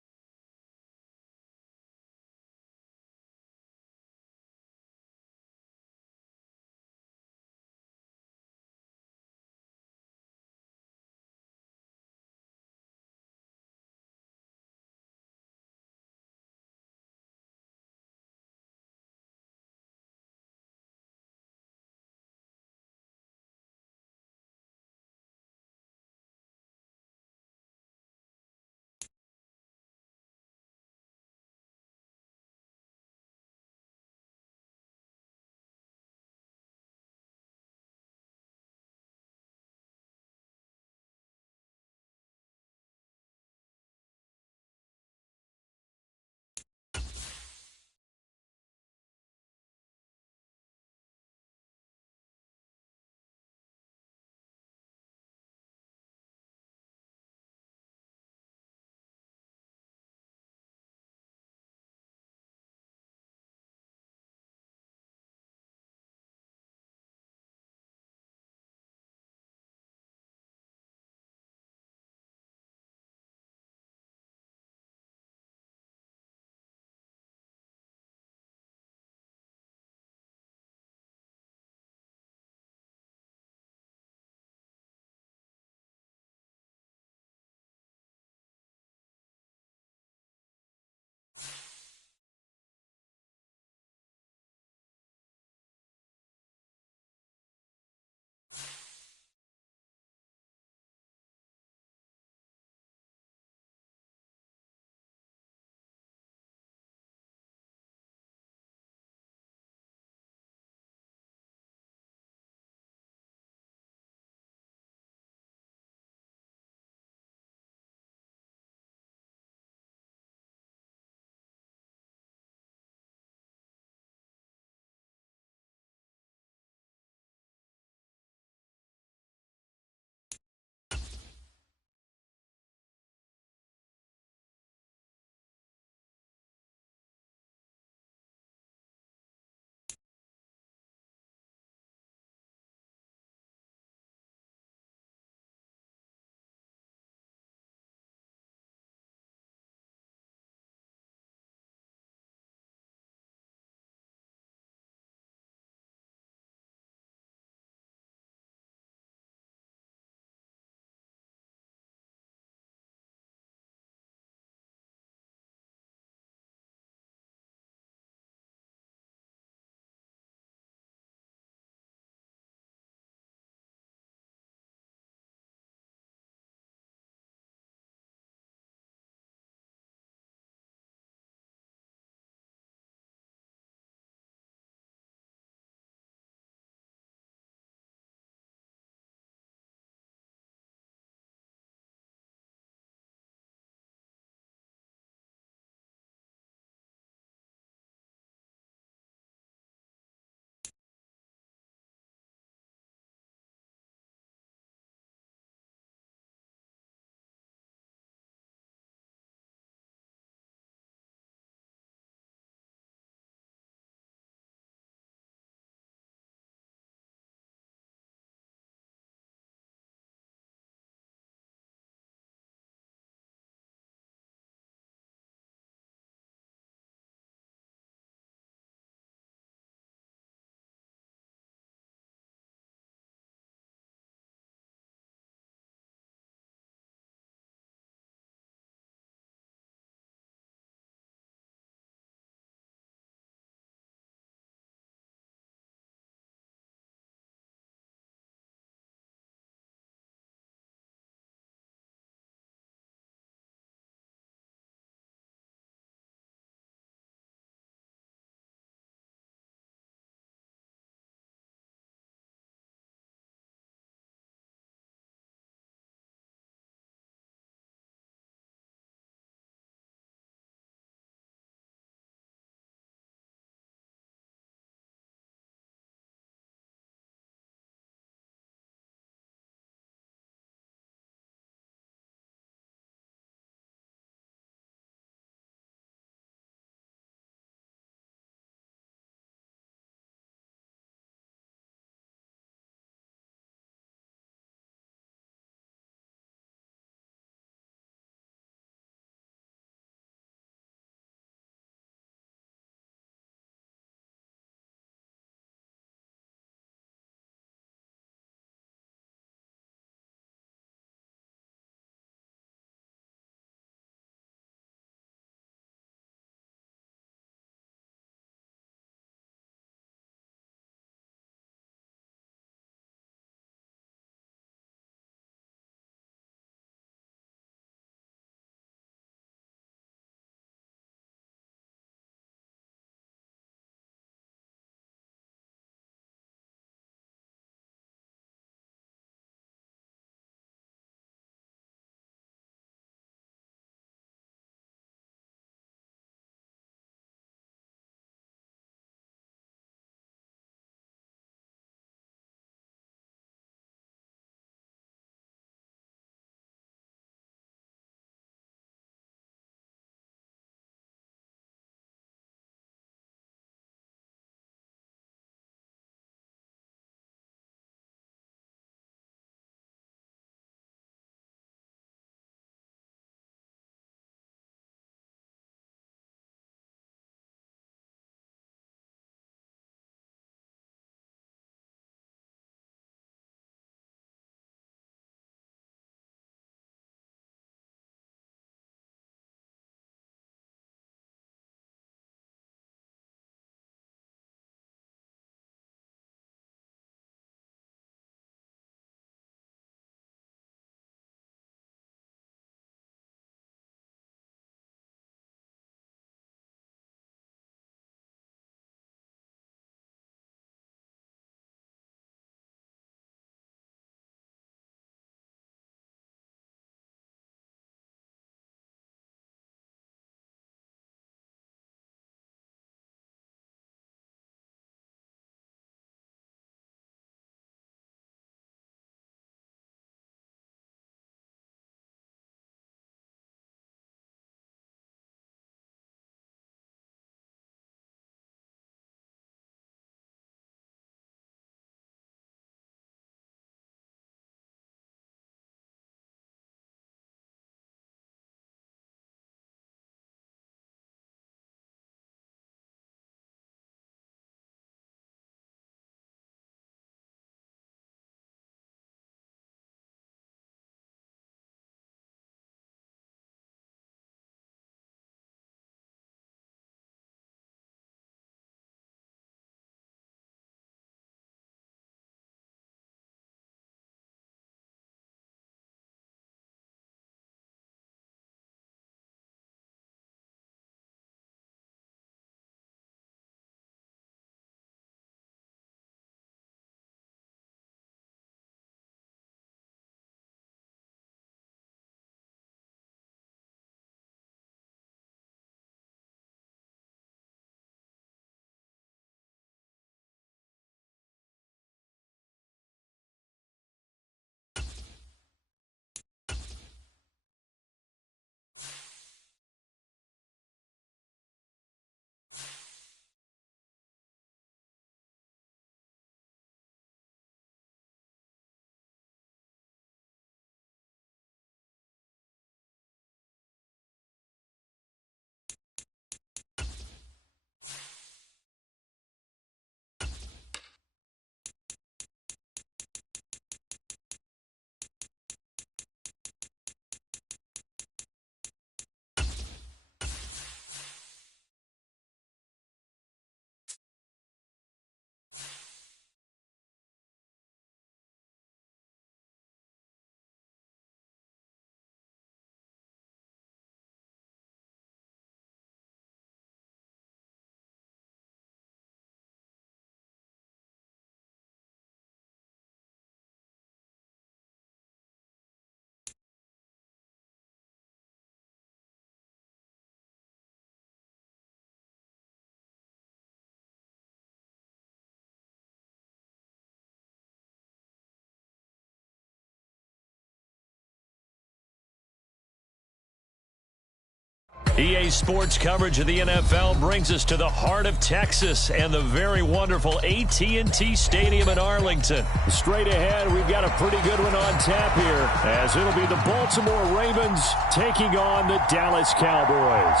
EA Sports coverage of the NFL brings us to the heart of Texas and the very wonderful AT&T Stadium in Arlington. Straight ahead, we've got a pretty good one on tap here, as it'll be the Baltimore Ravens taking on the Dallas Cowboys.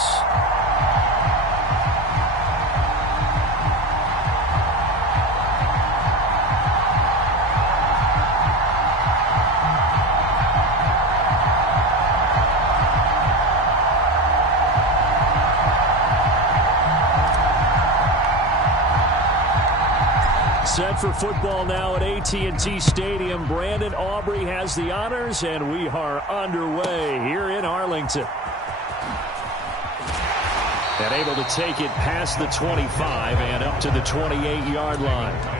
Set for football now at AT&T Stadium. Brandon Aubrey has the honors, and we are underway here in Arlington. And able to take it past the 25 and up to the 28-yard line.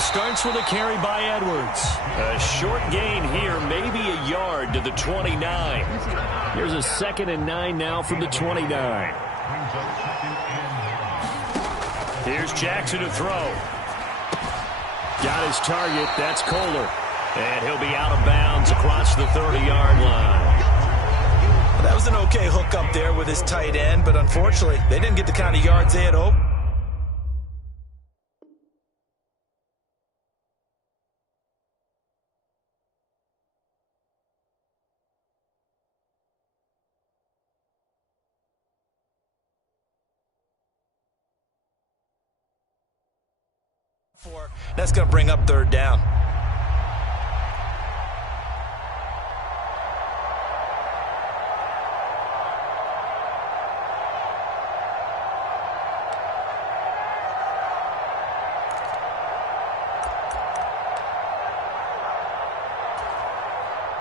Starts with a carry by Edwards. A short gain here, maybe a yard to the 29. Here's a 2nd and 9 now from the 29. Here's Jackson to throw. Got his target. That's Kohler. And he'll be out of bounds across the 30-yard line. That was an okay hook up there with his tight end, but unfortunately, they didn't get the kind of yards they had hoped. That's going to bring up 3rd down.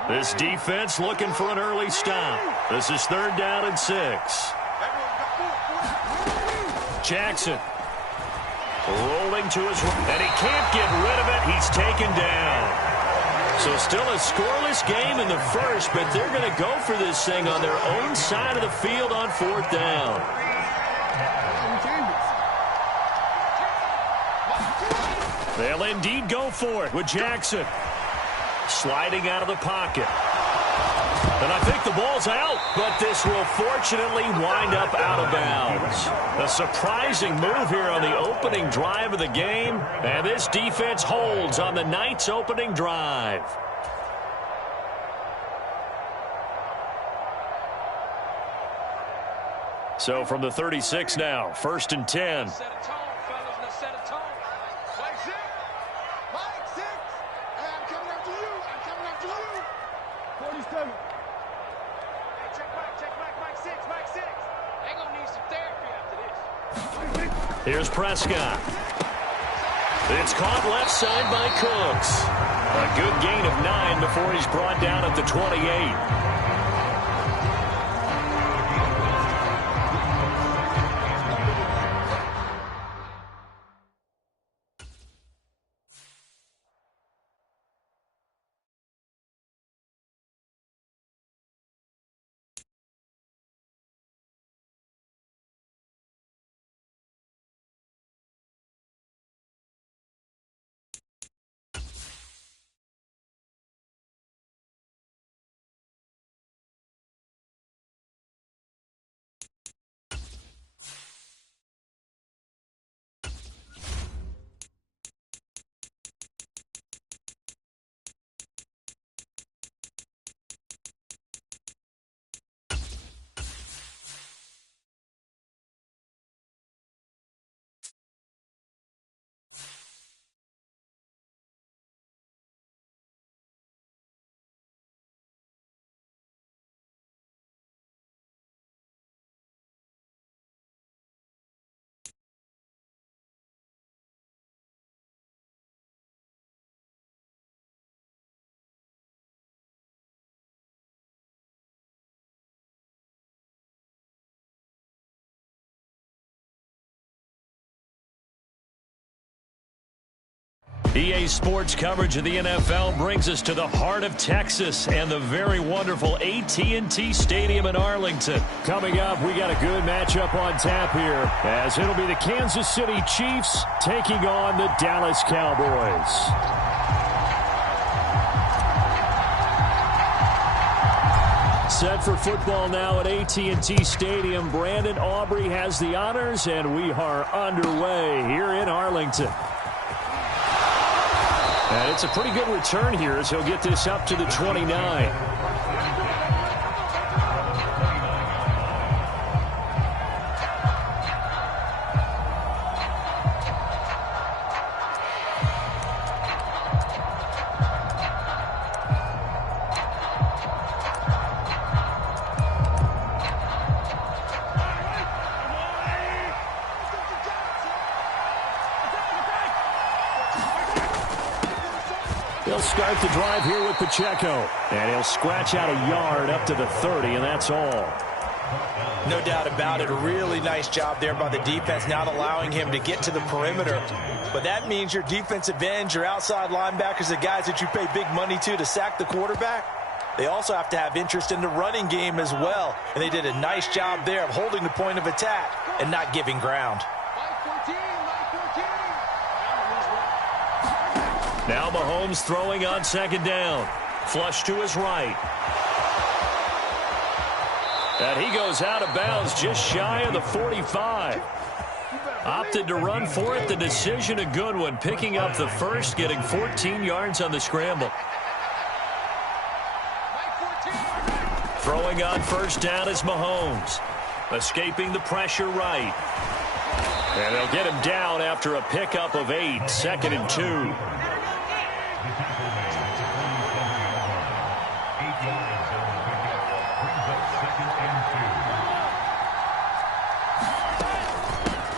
This defense looking for an early stop. This is 3rd down and 6. Jackson. Rolling to his right, and he can't get rid of it. He's taken down. So still a scoreless game in the first, but they're going to go for this thing on their own side of the field on 4th down. They'll indeed go for it with Jackson. Sliding out of the pocket. And I think the ball's out, but this will fortunately wind up out of bounds. A surprising move here on the opening drive of the game, and this defense holds on the night's opening drive. So from the 36 now, 1st and 10. Here's Prescott. It's caught left side by Cooks. A good gain of 9 before he's brought down at the 28. EA Sports coverage of the NFL brings us to the heart of Texas and the very wonderful AT&T Stadium in Arlington. Coming up, we got a good matchup on tap here, as it'll be the Kansas City Chiefs taking on the Dallas Cowboys. Set for football now at AT&T Stadium. Brandon Aubrey has the honors, and we are underway here in Arlington. And it's a pretty good return here as he'll get this up to the 29. He'll start the drive here with Pacheco. And he'll scratch out a yard up to the 30, and that's all. No doubt about it. A really nice job there by the defense, not allowing him to get to the perimeter. But that means your defensive ends, your outside linebackers, the guys that you pay big money to sack the quarterback, they also have to have interest in the running game as well. And they did a nice job there of holding the point of attack and not giving ground. Now Mahomes throwing on second down. Flush to his right. And he goes out of bounds just shy of the 45. Opted to run for it. The decision a good one. Picking up the first, getting 14 yards on the scramble. Throwing on first down is Mahomes. Escaping the pressure right. And they'll get him down after a pickup of 8. 2nd and 2.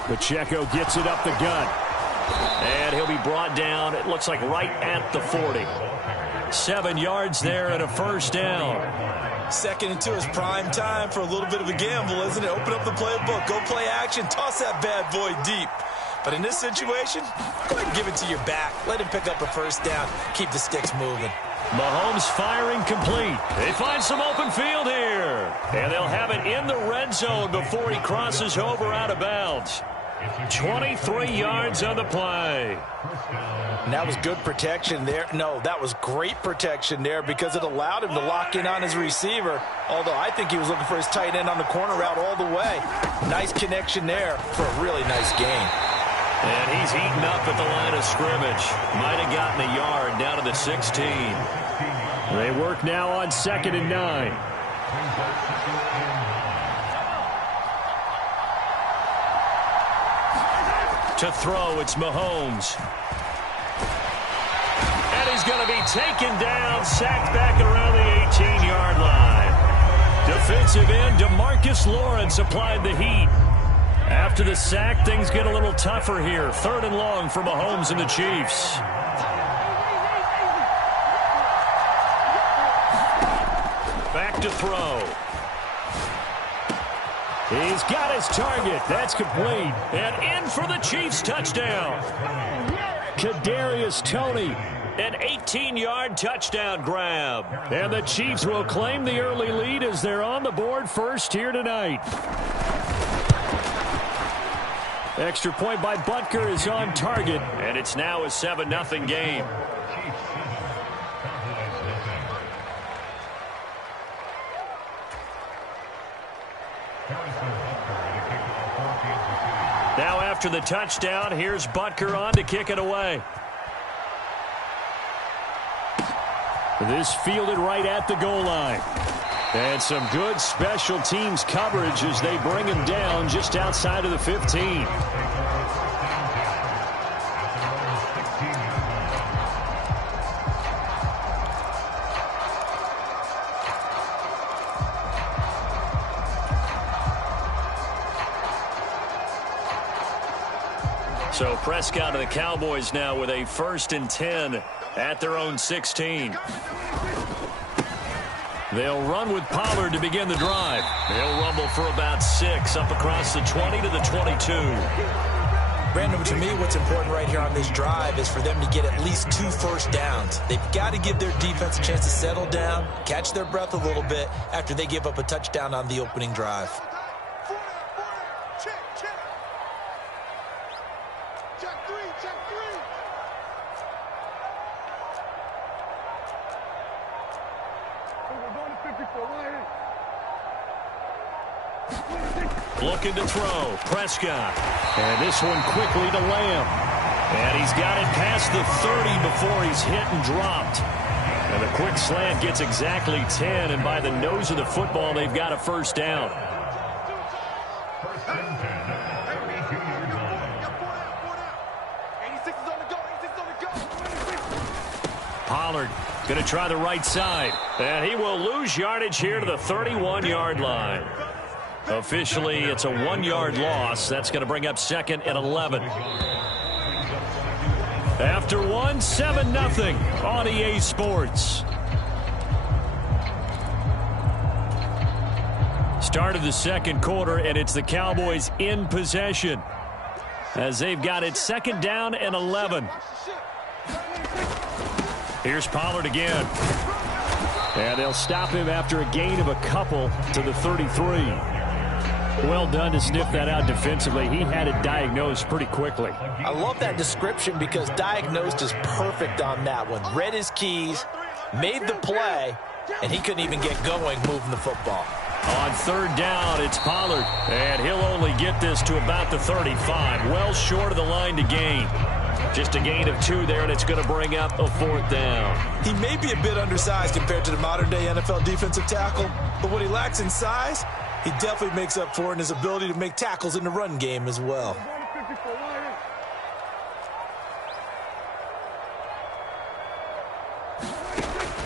Pacheco gets it up the gut. And he'll be brought down, it looks like right at the 40. 7 yards there and a first down. 2nd and 2 is prime time for a little bit of a gamble, isn't it? Open up the playbook, go play action, toss that bad boy deep. But in this situation, go ahead and give it to your back. Let him pick up a first down. Keep the sticks moving. Mahomes firing complete. They find some open field here. And they'll have it in the red zone before he crosses over out of bounds. 23 yards on the play. And that was good protection there. No, that was great protection there because it allowed him to lock in on his receiver. Although I think he was looking for his tight end on the corner route all the way. Nice connection there for a really nice gain. And he's eaten up at the line of scrimmage. Might have gotten a yard down to the 16. They work now on 2nd and 9. To throw, it's Mahomes. And he's going to be taken down, sacked back around the 18-yard line. Defensive end DeMarcus Lawrence applied the heat. After the sack, things get a little tougher here. 3rd and long for Mahomes and the Chiefs. Back to throw. He's got his target. That's complete. And in for the Chiefs touchdown. Kadarius Toney. An 18-yard touchdown grab. And the Chiefs will claim the early lead as they're on the board first here tonight. Extra point by Butker is on target. And it's now a 7-0 game. Now after the touchdown, here's Butker on to kick it away. This fielded right at the goal line. And some good special teams coverage as they bring him down just outside of the 15. So Prescott and the Cowboys now with a 1st and 10 at their own 16. They'll run with Pollard to begin the drive. They'll rumble for about 6 up across the 20 to the 22. Brandon, to me, what's important right here on this drive is for them to get at least 2 first downs. They've got to give their defense a chance to settle down, catch their breath a little bit after they give up a touchdown on the opening drive. Looking to throw. Prescott. And this one quickly to Lamb. And he's got it past the 30 before he's hit and dropped. And the quick slant gets exactly 10. And by the nose of the football, they've got a first down. Pollard going to try the right side. And he will lose yardage here to the 31-yard line. Officially, it's a 1-yard loss. That's going to bring up 2nd and 11. After 1, 7-0 on EA Sports. Start of the second quarter, and it's the Cowboys in possession as they've got it 2nd down and 11. Here's Pollard again. And they'll stop him after a gain of a couple to the 33. Well done to sniff that out defensively. He had it diagnosed pretty quickly. I love that description because diagnosed is perfect on that one. Read his keys, made the play, and he couldn't even get going moving the football. On 3rd down, it's Pollard. And he'll only get this to about the 35. Well short of the line to gain. Just a gain of 2 there, and it's going to bring up a 4th down. He may be a bit undersized compared to the modern-day NFL defensive tackle, but what he lacks in size, he definitely makes up for in his ability to make tackles in the run game as well.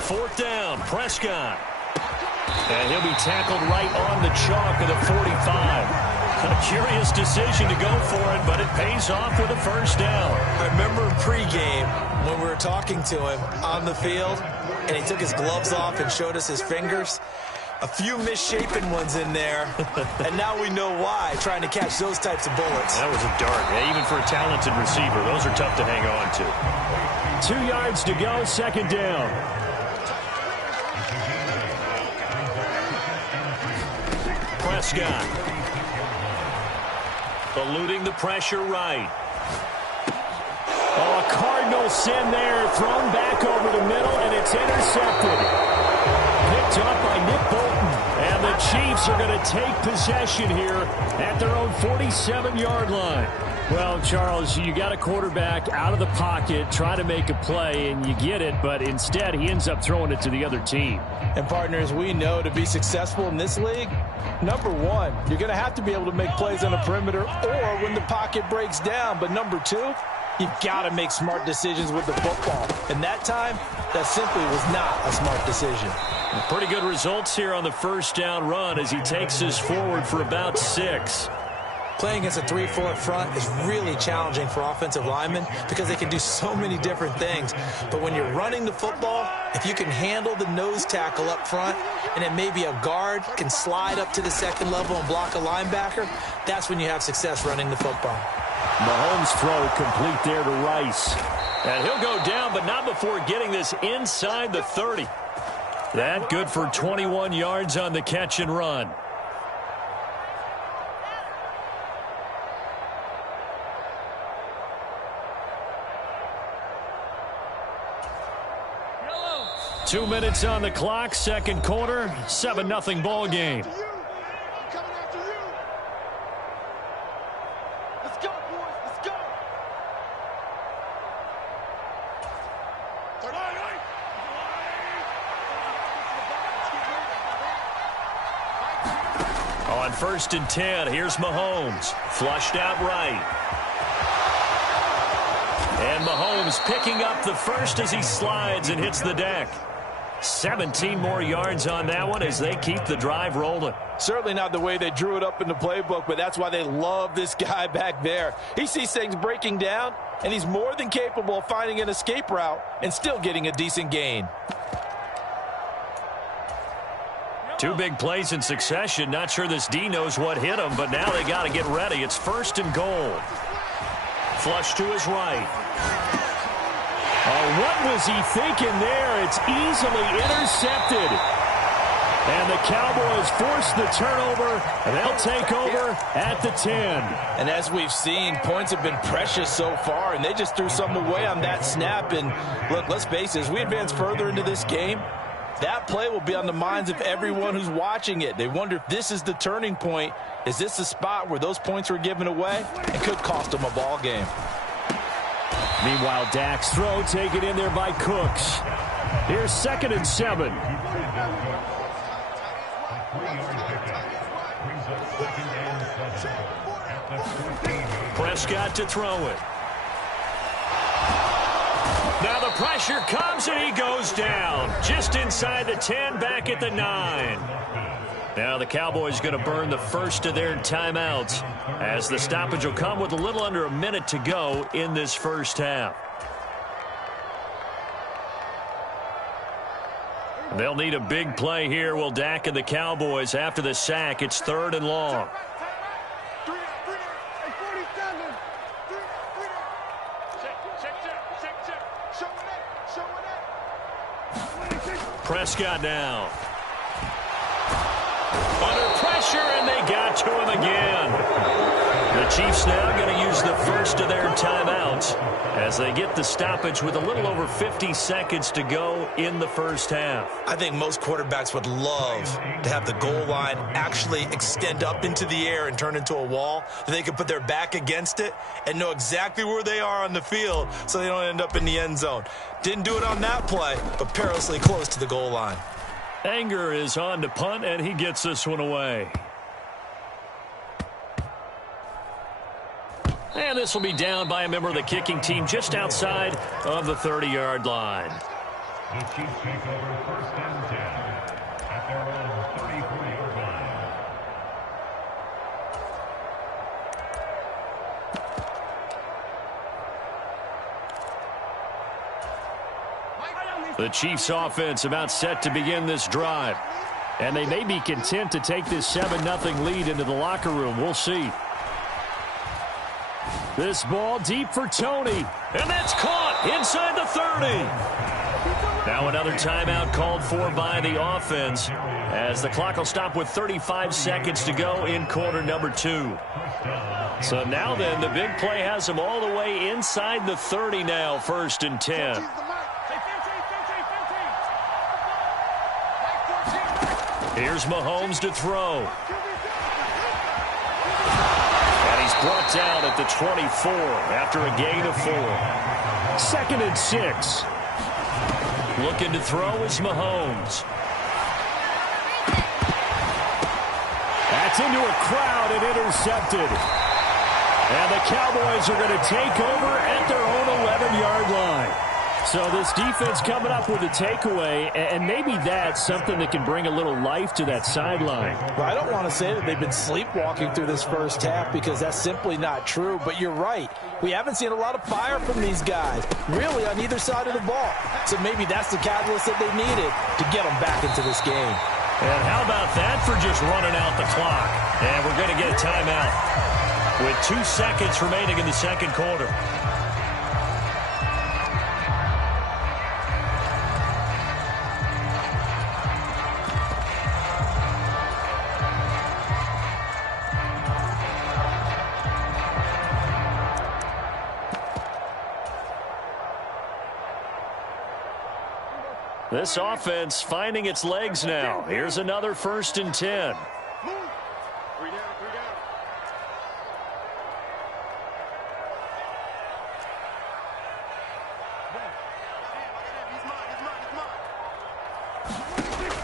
Fourth down, Prescott. And he'll be tackled right on the chalk of the 45. A curious decision to go for it, but it pays off with a first down. I remember pregame when we were talking to him on the field, and he took his gloves off and showed us his fingers. A few misshapen ones in there, and now we know why, trying to catch those types of bullets. That was a dart. Even for a talented receiver, those are tough to hang on to. 2 yards to go, 2nd down. Prescott. Eluding the pressure right. Oh, a cardinal sin there. Thrown back over the middle, and it's intercepted. Picked up by Nick Bolton. And the Chiefs are going to take possession here at their own 47-yard line. Well, Charles, you got a quarterback out of the pocket, try to make a play, and you get it, but instead he ends up throwing it to the other team. And partners, we know to be successful in this league, number one, you're going to have to be able to make plays on the perimeter or when the pocket breaks down. But number two, you've got to make smart decisions with the football. And that time, that simply was not a smart decision. Pretty good results here on the first down run as he takes us forward for about 6. Playing against a 3-4 front is really challenging for offensive linemen because they can do so many different things. But when you're running the football, if you can handle the nose tackle up front and then maybe a guard can slide up to the second level and block a linebacker, that's when you have success running the football. Mahomes' throw complete there to Rice. And he'll go down, but not before getting this inside the 30. That good for 21 yards on the catch and run. Yellow. 2 minutes on the clock, second quarter, 7-0 ball game. On 1st and 10, here's Mahomes. Flushed out right. And Mahomes picking up the first as he slides and hits the deck. 17 more yards on that one as they keep the drive rolling. Certainly not the way they drew it up in the playbook, but that's why they love this guy back there. He sees things breaking down, and he's more than capable of finding an escape route and still getting a decent gain. 2 big plays in succession. Not sure this D knows what hit him, but now they got to get ready. It's 1st and goal. Flush to his right. Oh, what was he thinking there? It's easily intercepted. And the Cowboys force the turnover, and they'll take over at the 10. And as we've seen, points have been precious so far, and they just threw something away on that snap. And look, let's face it, as we advance further into this game, that play will be on the minds of everyone who's watching it. They wonder if this is the turning point. Is this the spot where those points were given away? It could cost them a ball game. Meanwhile, Dak's throw taken in there by Cooks. Here's 2nd and 7. Prescott to throw it. Now the pressure comes and he goes down. Just inside the 10, back at the 9. Now the Cowboys going to burn the first of their timeouts as the stoppage will come with a little under a minute to go in this first half. They'll need a big play here, will Dak and the Cowboys. After the sack, it's 3rd and long. Prescott now. Under pressure, and they got to him again. The Chiefs now going to use the first of their timeouts as they get the stoppage with a little over 50 seconds to go in the first half. I think most quarterbacks would love to have the goal line actually extend up into the air and turn into a wall. They can put their back against it and know exactly where they are on the field so they don't end up in the end zone. Didn't do it on that play, but perilously close to the goal line. Anger is on to punt, and he gets this one away. And this will be down by a member of the kicking team just outside of the 30-yard line. The Chiefs take over 1st and 10 at their own 34-yard line. The Chiefs offense about set to begin this drive. And they may be content to take this 7-0 lead into the locker room. We'll see. This ball deep for Tony. And that's caught inside the 30. Now another timeout called for by the offense as the clock will stop with 35 seconds to go in quarter number 2. So now then, the big play has them all the way inside the 30 now, 1st and 10. Here's Mahomes to throw. And he's brought down at the 24 after a gain of 4. 2nd and 6. Looking to throw is Mahomes. That's into a crowd and intercepted. And the Cowboys are going to take over at their own 11-yard line. So this defense coming up with a takeaway, and maybe that's something that can bring a little life to that sideline. Well, I don't want to say that they've been sleepwalking through this first half because that's simply not true, but you're right. We haven't seen a lot of fire from these guys, really on either side of the ball. So maybe that's the catalyst that they needed to get them back into this game. And how about that for just running out the clock? And we're going to get a timeout with 2 seconds remaining in the second quarter. This offense finding its legs now. Here's another 1st and 10.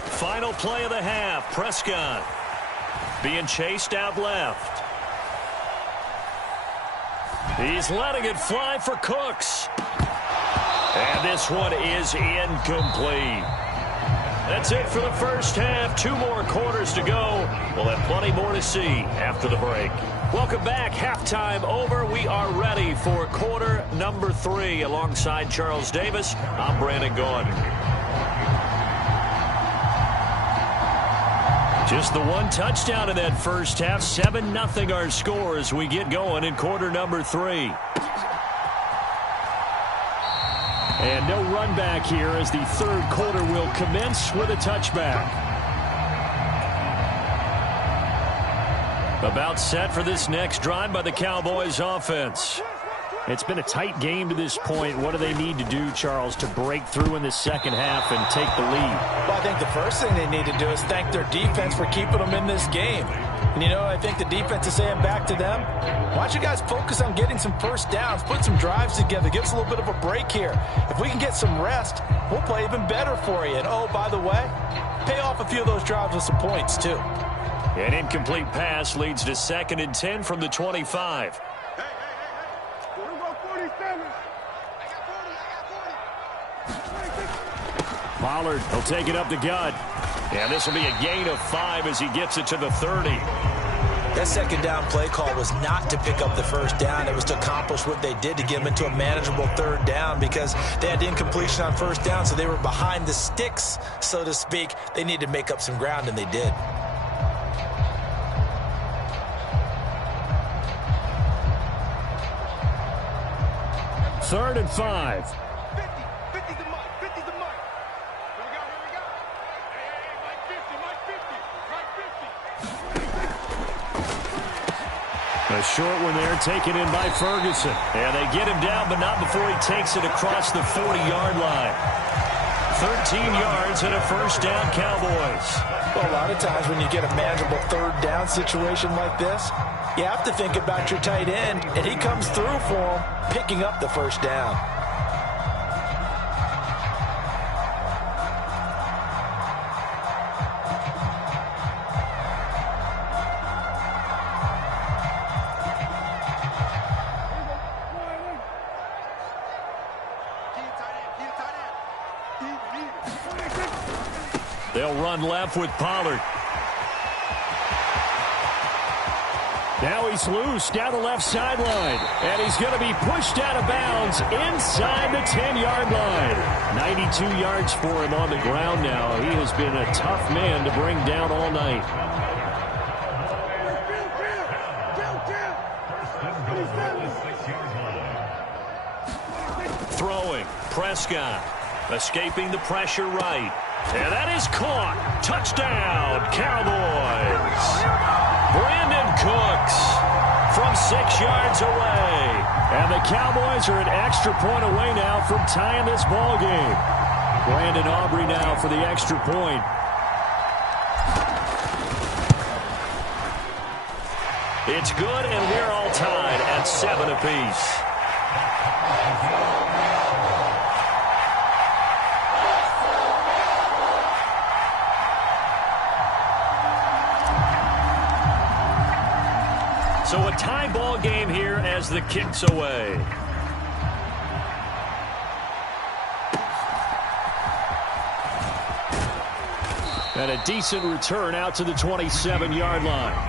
Final play of the half. Prescott being chased out left. He's letting it fly for Cooks. And this one is incomplete. That's it for the first half. 2 more quarters to go. We'll have plenty more to see after the break. Welcome back. Halftime over. We are ready for quarter number 3. Alongside Charles Davis, I'm Brandon Gaudin. Just the one touchdown in that first half. 7-0 our score as we get going in quarter number 3. And no run back here as the third quarter will commence with a touchback. About set for this next drive by the Cowboys offense. It's been a tight game to this point. What do they need to do, Charles, to break through in the second half and take the lead? Well, I think the first thing they need to do is thank their defense for keeping them in this game. And, I think the defense is saying back to them, why don't you guys focus on getting some first downs, put some drives together, give us a little bit of a break here. If we can get some rest, we'll play even better for you. And, oh, by the way, pay off a few of those drives with some points, too. An incomplete pass leads to 2nd and 10 from the 25. Pollard, he'll take it up the gut. And this will be a gain of 5 as he gets it to the 30. That second down play call was not to pick up the first down. It was to accomplish what they did to get them into a manageable third down because they had incompletion on first down, so they were behind the sticks, so to speak. They needed to make up some ground, and they did. Third and 5. A short one there taken in by Ferguson. And they get him down, but not before he takes it across the 40-yard line. 13 yards and a first down, Cowboys. Well, a lot of times when you get a manageable third down situation like this, you have to think about your tight end, and he comes through for him, picking up the first down. They'll run left with Pollard. Now he's loose down the left sideline. And he's going to be pushed out of bounds inside the 10-yard line. 92 yards for him on the ground now. He has been a tough man to bring down all night. Throwing. Prescott. Escaping the pressure right. And that is caught. Touchdown, Cowboys. Brandon Cooks from 6 yards away. And the Cowboys are an extra point away now from tying this ball game. Brandon Aubrey now for the extra point. It's good, and we're all tied at 7 apiece. So a tie ball game here as the kick's away. And a decent return out to the 27-yard line.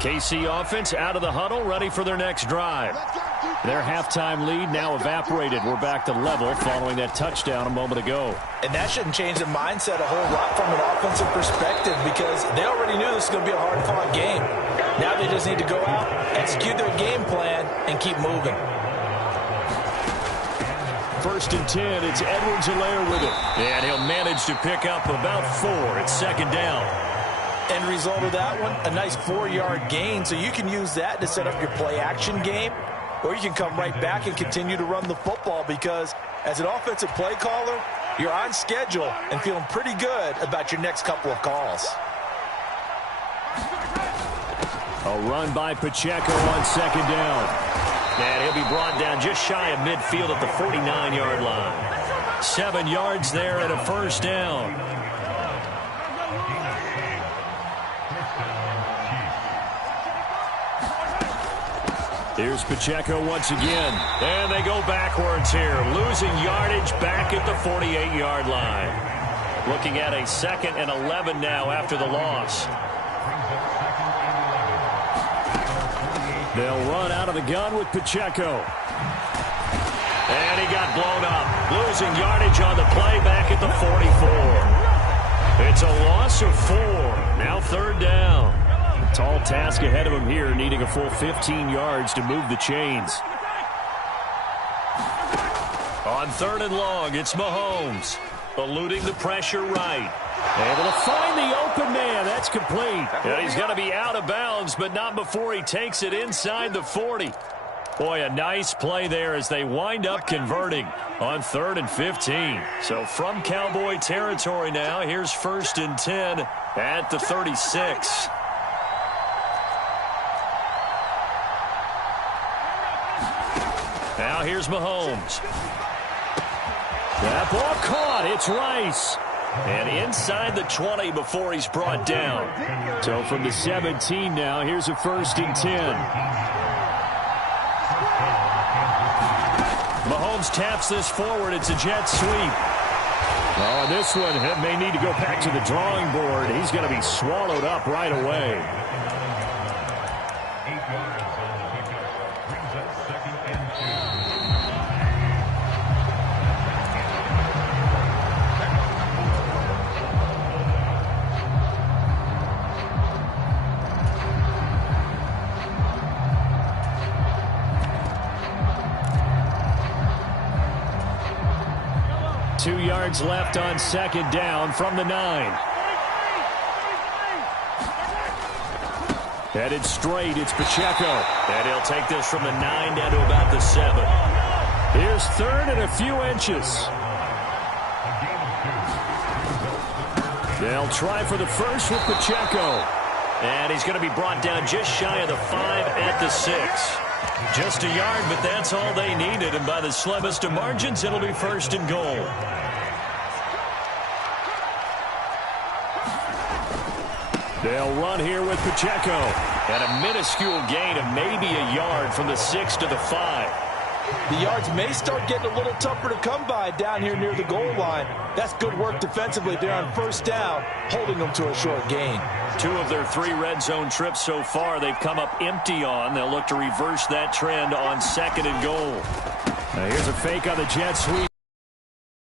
KC offense out of the huddle, ready for their next drive. Their halftime lead now evaporated. We're back to level following that touchdown a moment ago. And that shouldn't change the mindset a whole lot from an offensive perspective because they already knew this was going to be a hard-fought game. Now they just need to go out, execute their game plan, and keep moving. 1st and 10, it's Edwards-Helaire with it. And he'll manage to pick up about 4. It's 2nd down. End result of that one, a nice 4-yard gain. So you can use that to set up your play-action game, or you can come right back and continue to run the football because as an offensive play caller, you're on schedule and feeling pretty good about your next couple of calls. A run by Pacheco on 2nd down. And he'll be brought down just shy of midfield at the 49-yard line. 7 yards there and a first down. Here's Pacheco once again. And they go backwards here, losing yardage back at the 48-yard line. Looking at a 2nd and 11 now after the loss. They'll run out of the gun with Pacheco. And he got blown up. Losing yardage on the play back at the 44. It's a loss of 4. Now 3rd down. Tall task ahead of him here, needing a full 15 yards to move the chains. On 3rd and long, it's Mahomes. Eluding the pressure right. Able to find the open man. That's complete. And he's going to be out of bounds, but not before he takes it inside the 40. Boy, a nice play there as they wind up converting on 3rd and 15. So from Cowboy territory now, here's 1st and 10 at the 36. Now here's Mahomes. That ball caught. It's Rice. And inside the 20 before he's brought down. So from the 17 now, here's a 1st and 10. Mahomes taps this forward. It's a jet sweep. Oh, and this one may need to go back to the drawing board. He's going to be swallowed up right away. 8 yards on the pickup. Brings up 2nd and 2 yards left on 2nd down from the 9. Headed straight, it's Pacheco. And he'll take this from the 9 down to about the 7. Here's 3rd and a few inches. They'll try for the first with Pacheco. And he's going to be brought down just shy of the 5 at the 6. Just a yard, but that's all they needed. And by the slimmest of margins, it'll be 1st and goal. They'll run here with Pacheco. And a minuscule gain of maybe a yard from the 6 to the 5. The yards may start getting a little tougher to come by down here near the goal line. That's good work defensively there on 1st down, holding them to a short gain. 2 of their 3 red zone trips so far they've come up empty on. They'll look to reverse that trend on 2nd and goal. Now here's a fake on the jet sweep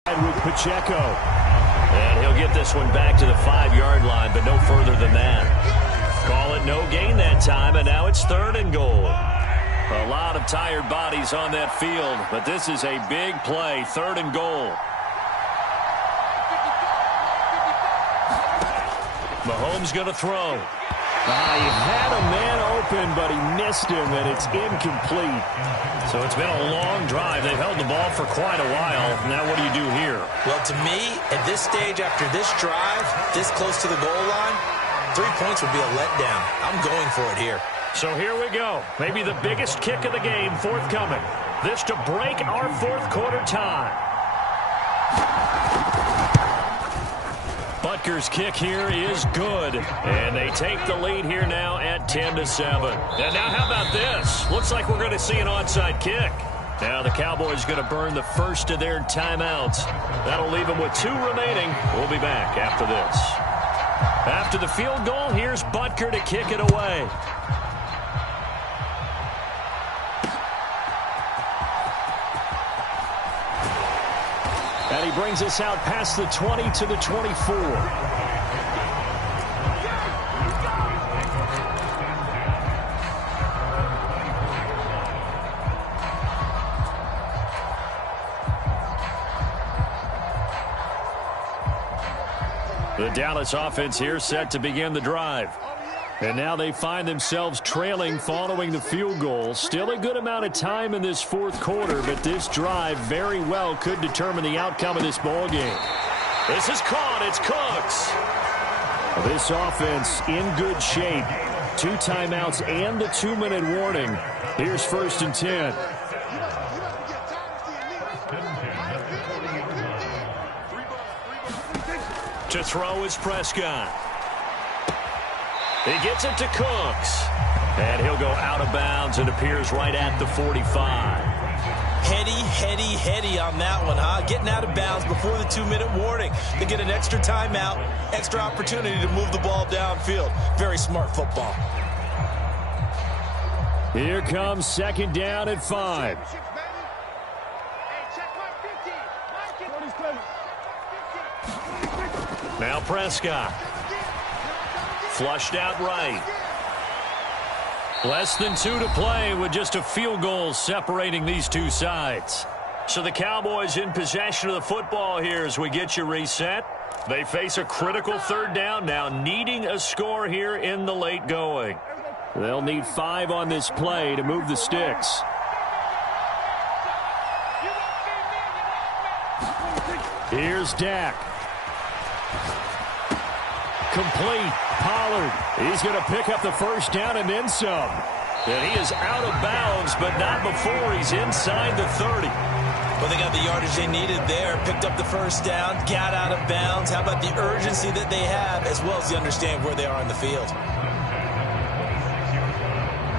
with Pacheco. And he'll get this one back to the 5-yard line, but no further than that. Call it no gain that time, and now it's 3rd and goal. A lot of tired bodies on that field, but this is a big play, 3rd and goal. Mahomes going to throw. He had a man open, but he missed him, and it's incomplete. So it's been a long drive. They've held the ball for quite a while. Now what do you do here? Well, to me, at this stage, after this drive, this close to the goal line, 3 points would be a letdown. I'm going for it here. So here we go. Maybe the biggest kick of the game forthcoming. This to break our 4th quarter tie. Butker's kick here is good. And they take the lead here now at 10-7. And now how about this? Looks like we're going to see an onside kick. Now the Cowboys going to burn the first of their timeouts. That'll leave them with 2 remaining. We'll be back after this. After the field goal, here's Butker to kick it away. And he brings us out past the 20 to the 24. The Dallas offense here set to begin the drive. And now they find themselves trailing following the field goal. Still a good amount of time in this 4th quarter, but this drive very well could determine the outcome of this ball game. This is caught. It's Cooks. This offense in good shape. 2 timeouts and the 2-minute warning. Here's 1st and 10. To throw is Prescott. He gets it to Cooks. And he'll go out of bounds and appears right at the 45. Heady, heady on that one, huh? Getting out of bounds before the 2-minute warning. They get an extra timeout, extra opportunity to move the ball downfield. Very smart football. Here comes second down at 5. Now Prescott. Flushed out right. Less than 2 to play with just a field goal separating these two sides. So the Cowboys in possession of the football here as we get you reset. They face a critical third down now, needing a score here in the late going. They'll need 5 on this play to move the sticks. Here's Dak. Complete. Pollard. He's going to pick up the first down and then some. And he is out of bounds, but not before he's inside the 30. Well, they got the yardage they needed there. Picked up the first down, got out of bounds. How about the urgency that they have, as well as they understand where they are on the field?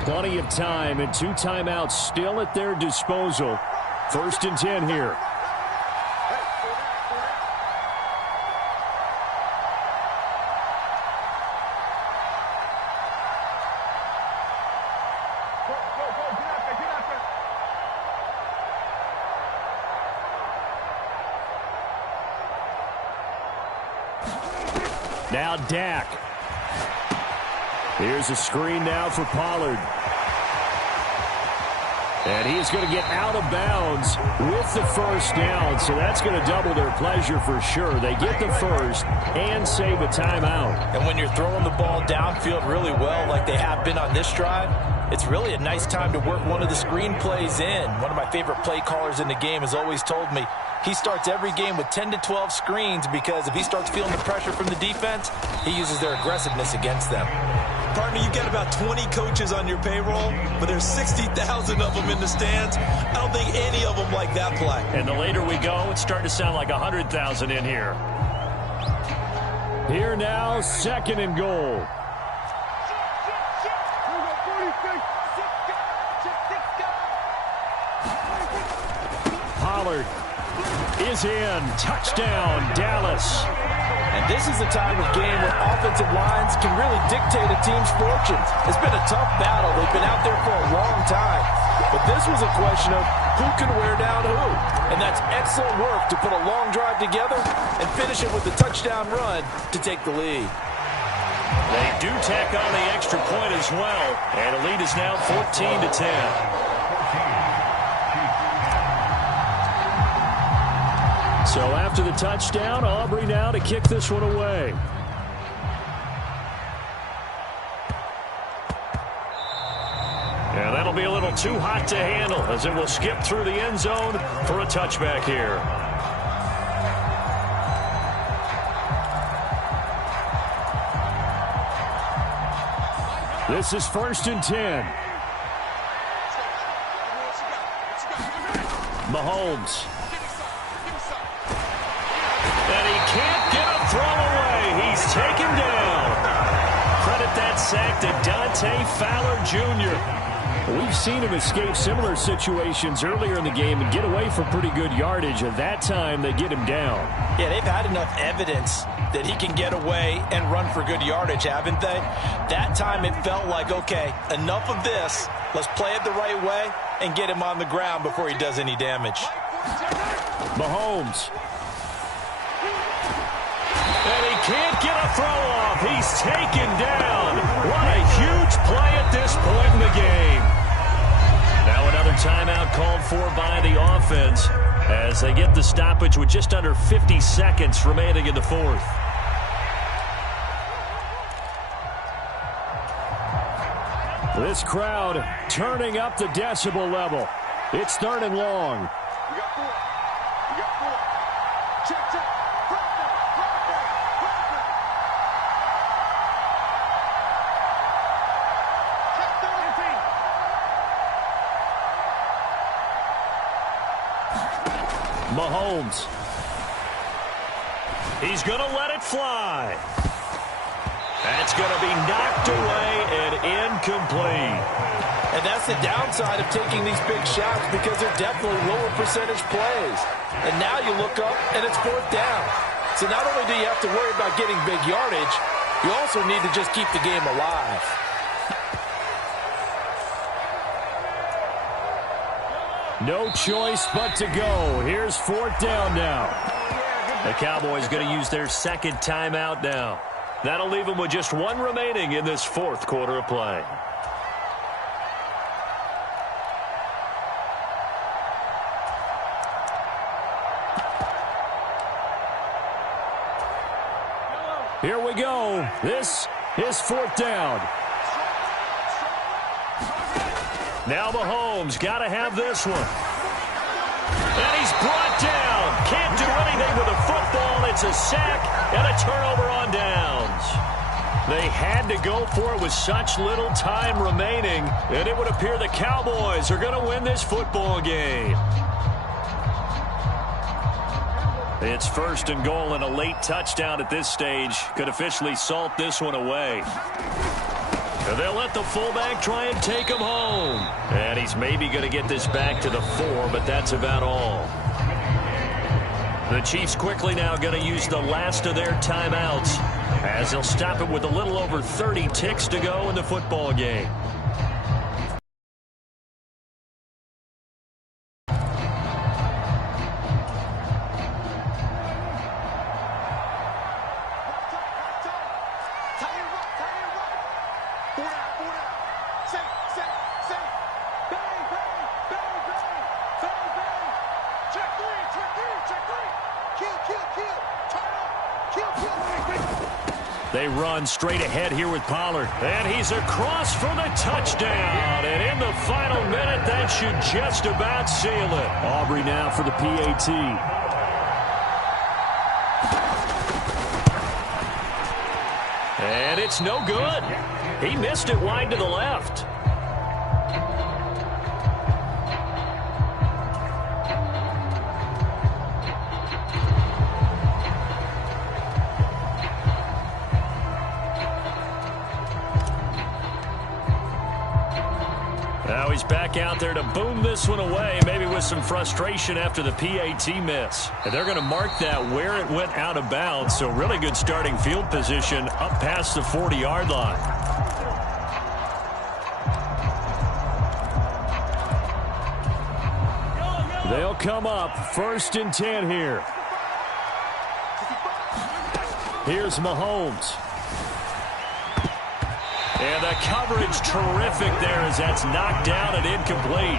Plenty of time and 2 timeouts still at their disposal. 1st and 10 here. Now Dak. Here's a screen now for Pollard. And he is going to get out of bounds with the first down. So that's going to double their pleasure for sure. They get the first and save a timeout. And when you're throwing the ball downfield really well like they have been on this drive, it's really a nice time to work one of the screen plays in. One of my favorite play callers in the game has always told me he starts every game with 10 to 12 screens because if he starts feeling the pressure from the defense, he uses their aggressiveness against them. Partner, you got about 20 coaches on your payroll, but there's 60,000 of them in the stands. I don't think any of them like that play. And the later we go, it's starting to sound like 100,000 in here. Here now, 2nd and goal. Pollard is in. Touchdown, Dallas. And this is a time of game where offensive lines can really dictate a team's fortunes. It's been a tough battle. They've been out there for a long time. But this was a question of who can wear down who. And that's excellent work to put a long drive together and finish it with a touchdown run to take the lead. They do tack on the extra point as well. And the lead is now 14-10. So after the touchdown, Aubrey now to kick this one away. And that'll be a little too hot to handle as it will skip through the end zone for a touchback here. This is 1st and 10. Mahomes. And he can't get a throw away. He's taken down. Credit that sack to Dante Fowler Jr. We've seen him escape similar situations earlier in the game and get away for pretty good yardage. At that time, they get him down. Yeah, they've had enough evidence that he can get away and run for good yardage, haven't they? That time it felt like, okay, enough of this. Let's play it the right way and get him on the ground before he does any damage. Mahomes. And he can't get a throw off. He's taken down. What a huge play at this point in the game. Now another timeout called for by the offense as they get the stoppage with just under 50 seconds remaining in the 4th. This crowd turning up the decibel level. It's 3rd and long. You got 4. You got 4. Check, check. Mahomes. He's going to let it fly. That's going to be knocked away and incomplete. And that's the downside of taking these big shots because they're definitely lower percentage plays. And now you look up and it's 4th down. So not only do you have to worry about getting big yardage, you also need to just keep the game alive. No choice but to go. Here's 4th down now. The Cowboys going to use their second timeout now. That'll leave them with just 1 remaining in this 4th quarter of play. Here we go. This is 4th down. Now Mahomes got to have this one. And he's brought down. Can't do anything with the football. It's a sack and a turnover on downs. They had to go for it with such little time remaining, and it would appear the Cowboys are going to win this football game. It's 1st and goal, and a late touchdown at this stage could officially salt this one away. They'll let the fullback try and take him home. And he's maybe going to get this back to the 4, but that's about all. The Chiefs quickly now going to use the last of their timeouts as they'll stop it with a little over 30 ticks to go in the football game. They run straight ahead here with Pollard. And he's across for the touchdown. And in the final minute, that should just about seal it. Aubrey now for the PAT. And it's no good. He missed it wide to the left. Now he's back out there to boom this one away, maybe with some frustration after the PAT miss. And they're going to mark that where it went out of bounds, so really good starting field position up past the 40-yard line. They'll come up 1st and 10 here. Here's Mahomes. And the coverage terrific there as that's knocked down and incomplete.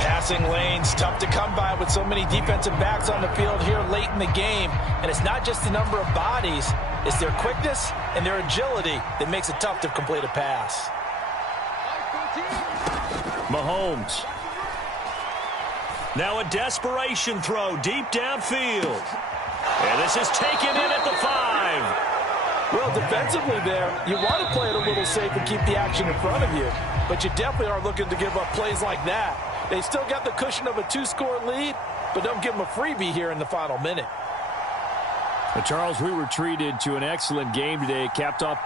Passing lanes, tough to come by with so many defensive backs on the field here late in the game. And it's not just the number of bodies, it's their quickness and their agility that makes it tough to complete a pass. Mahomes. Now a desperation throw deep downfield. And this is taken in at the 5. Well, defensively there, you want to play it a little safe and keep the action in front of you. But you definitely aren't looking to give up plays like that. They still got the cushion of a 2-score lead, but don't give them a freebie here in the final minute. But Charles, we were treated to an excellent game today, capped off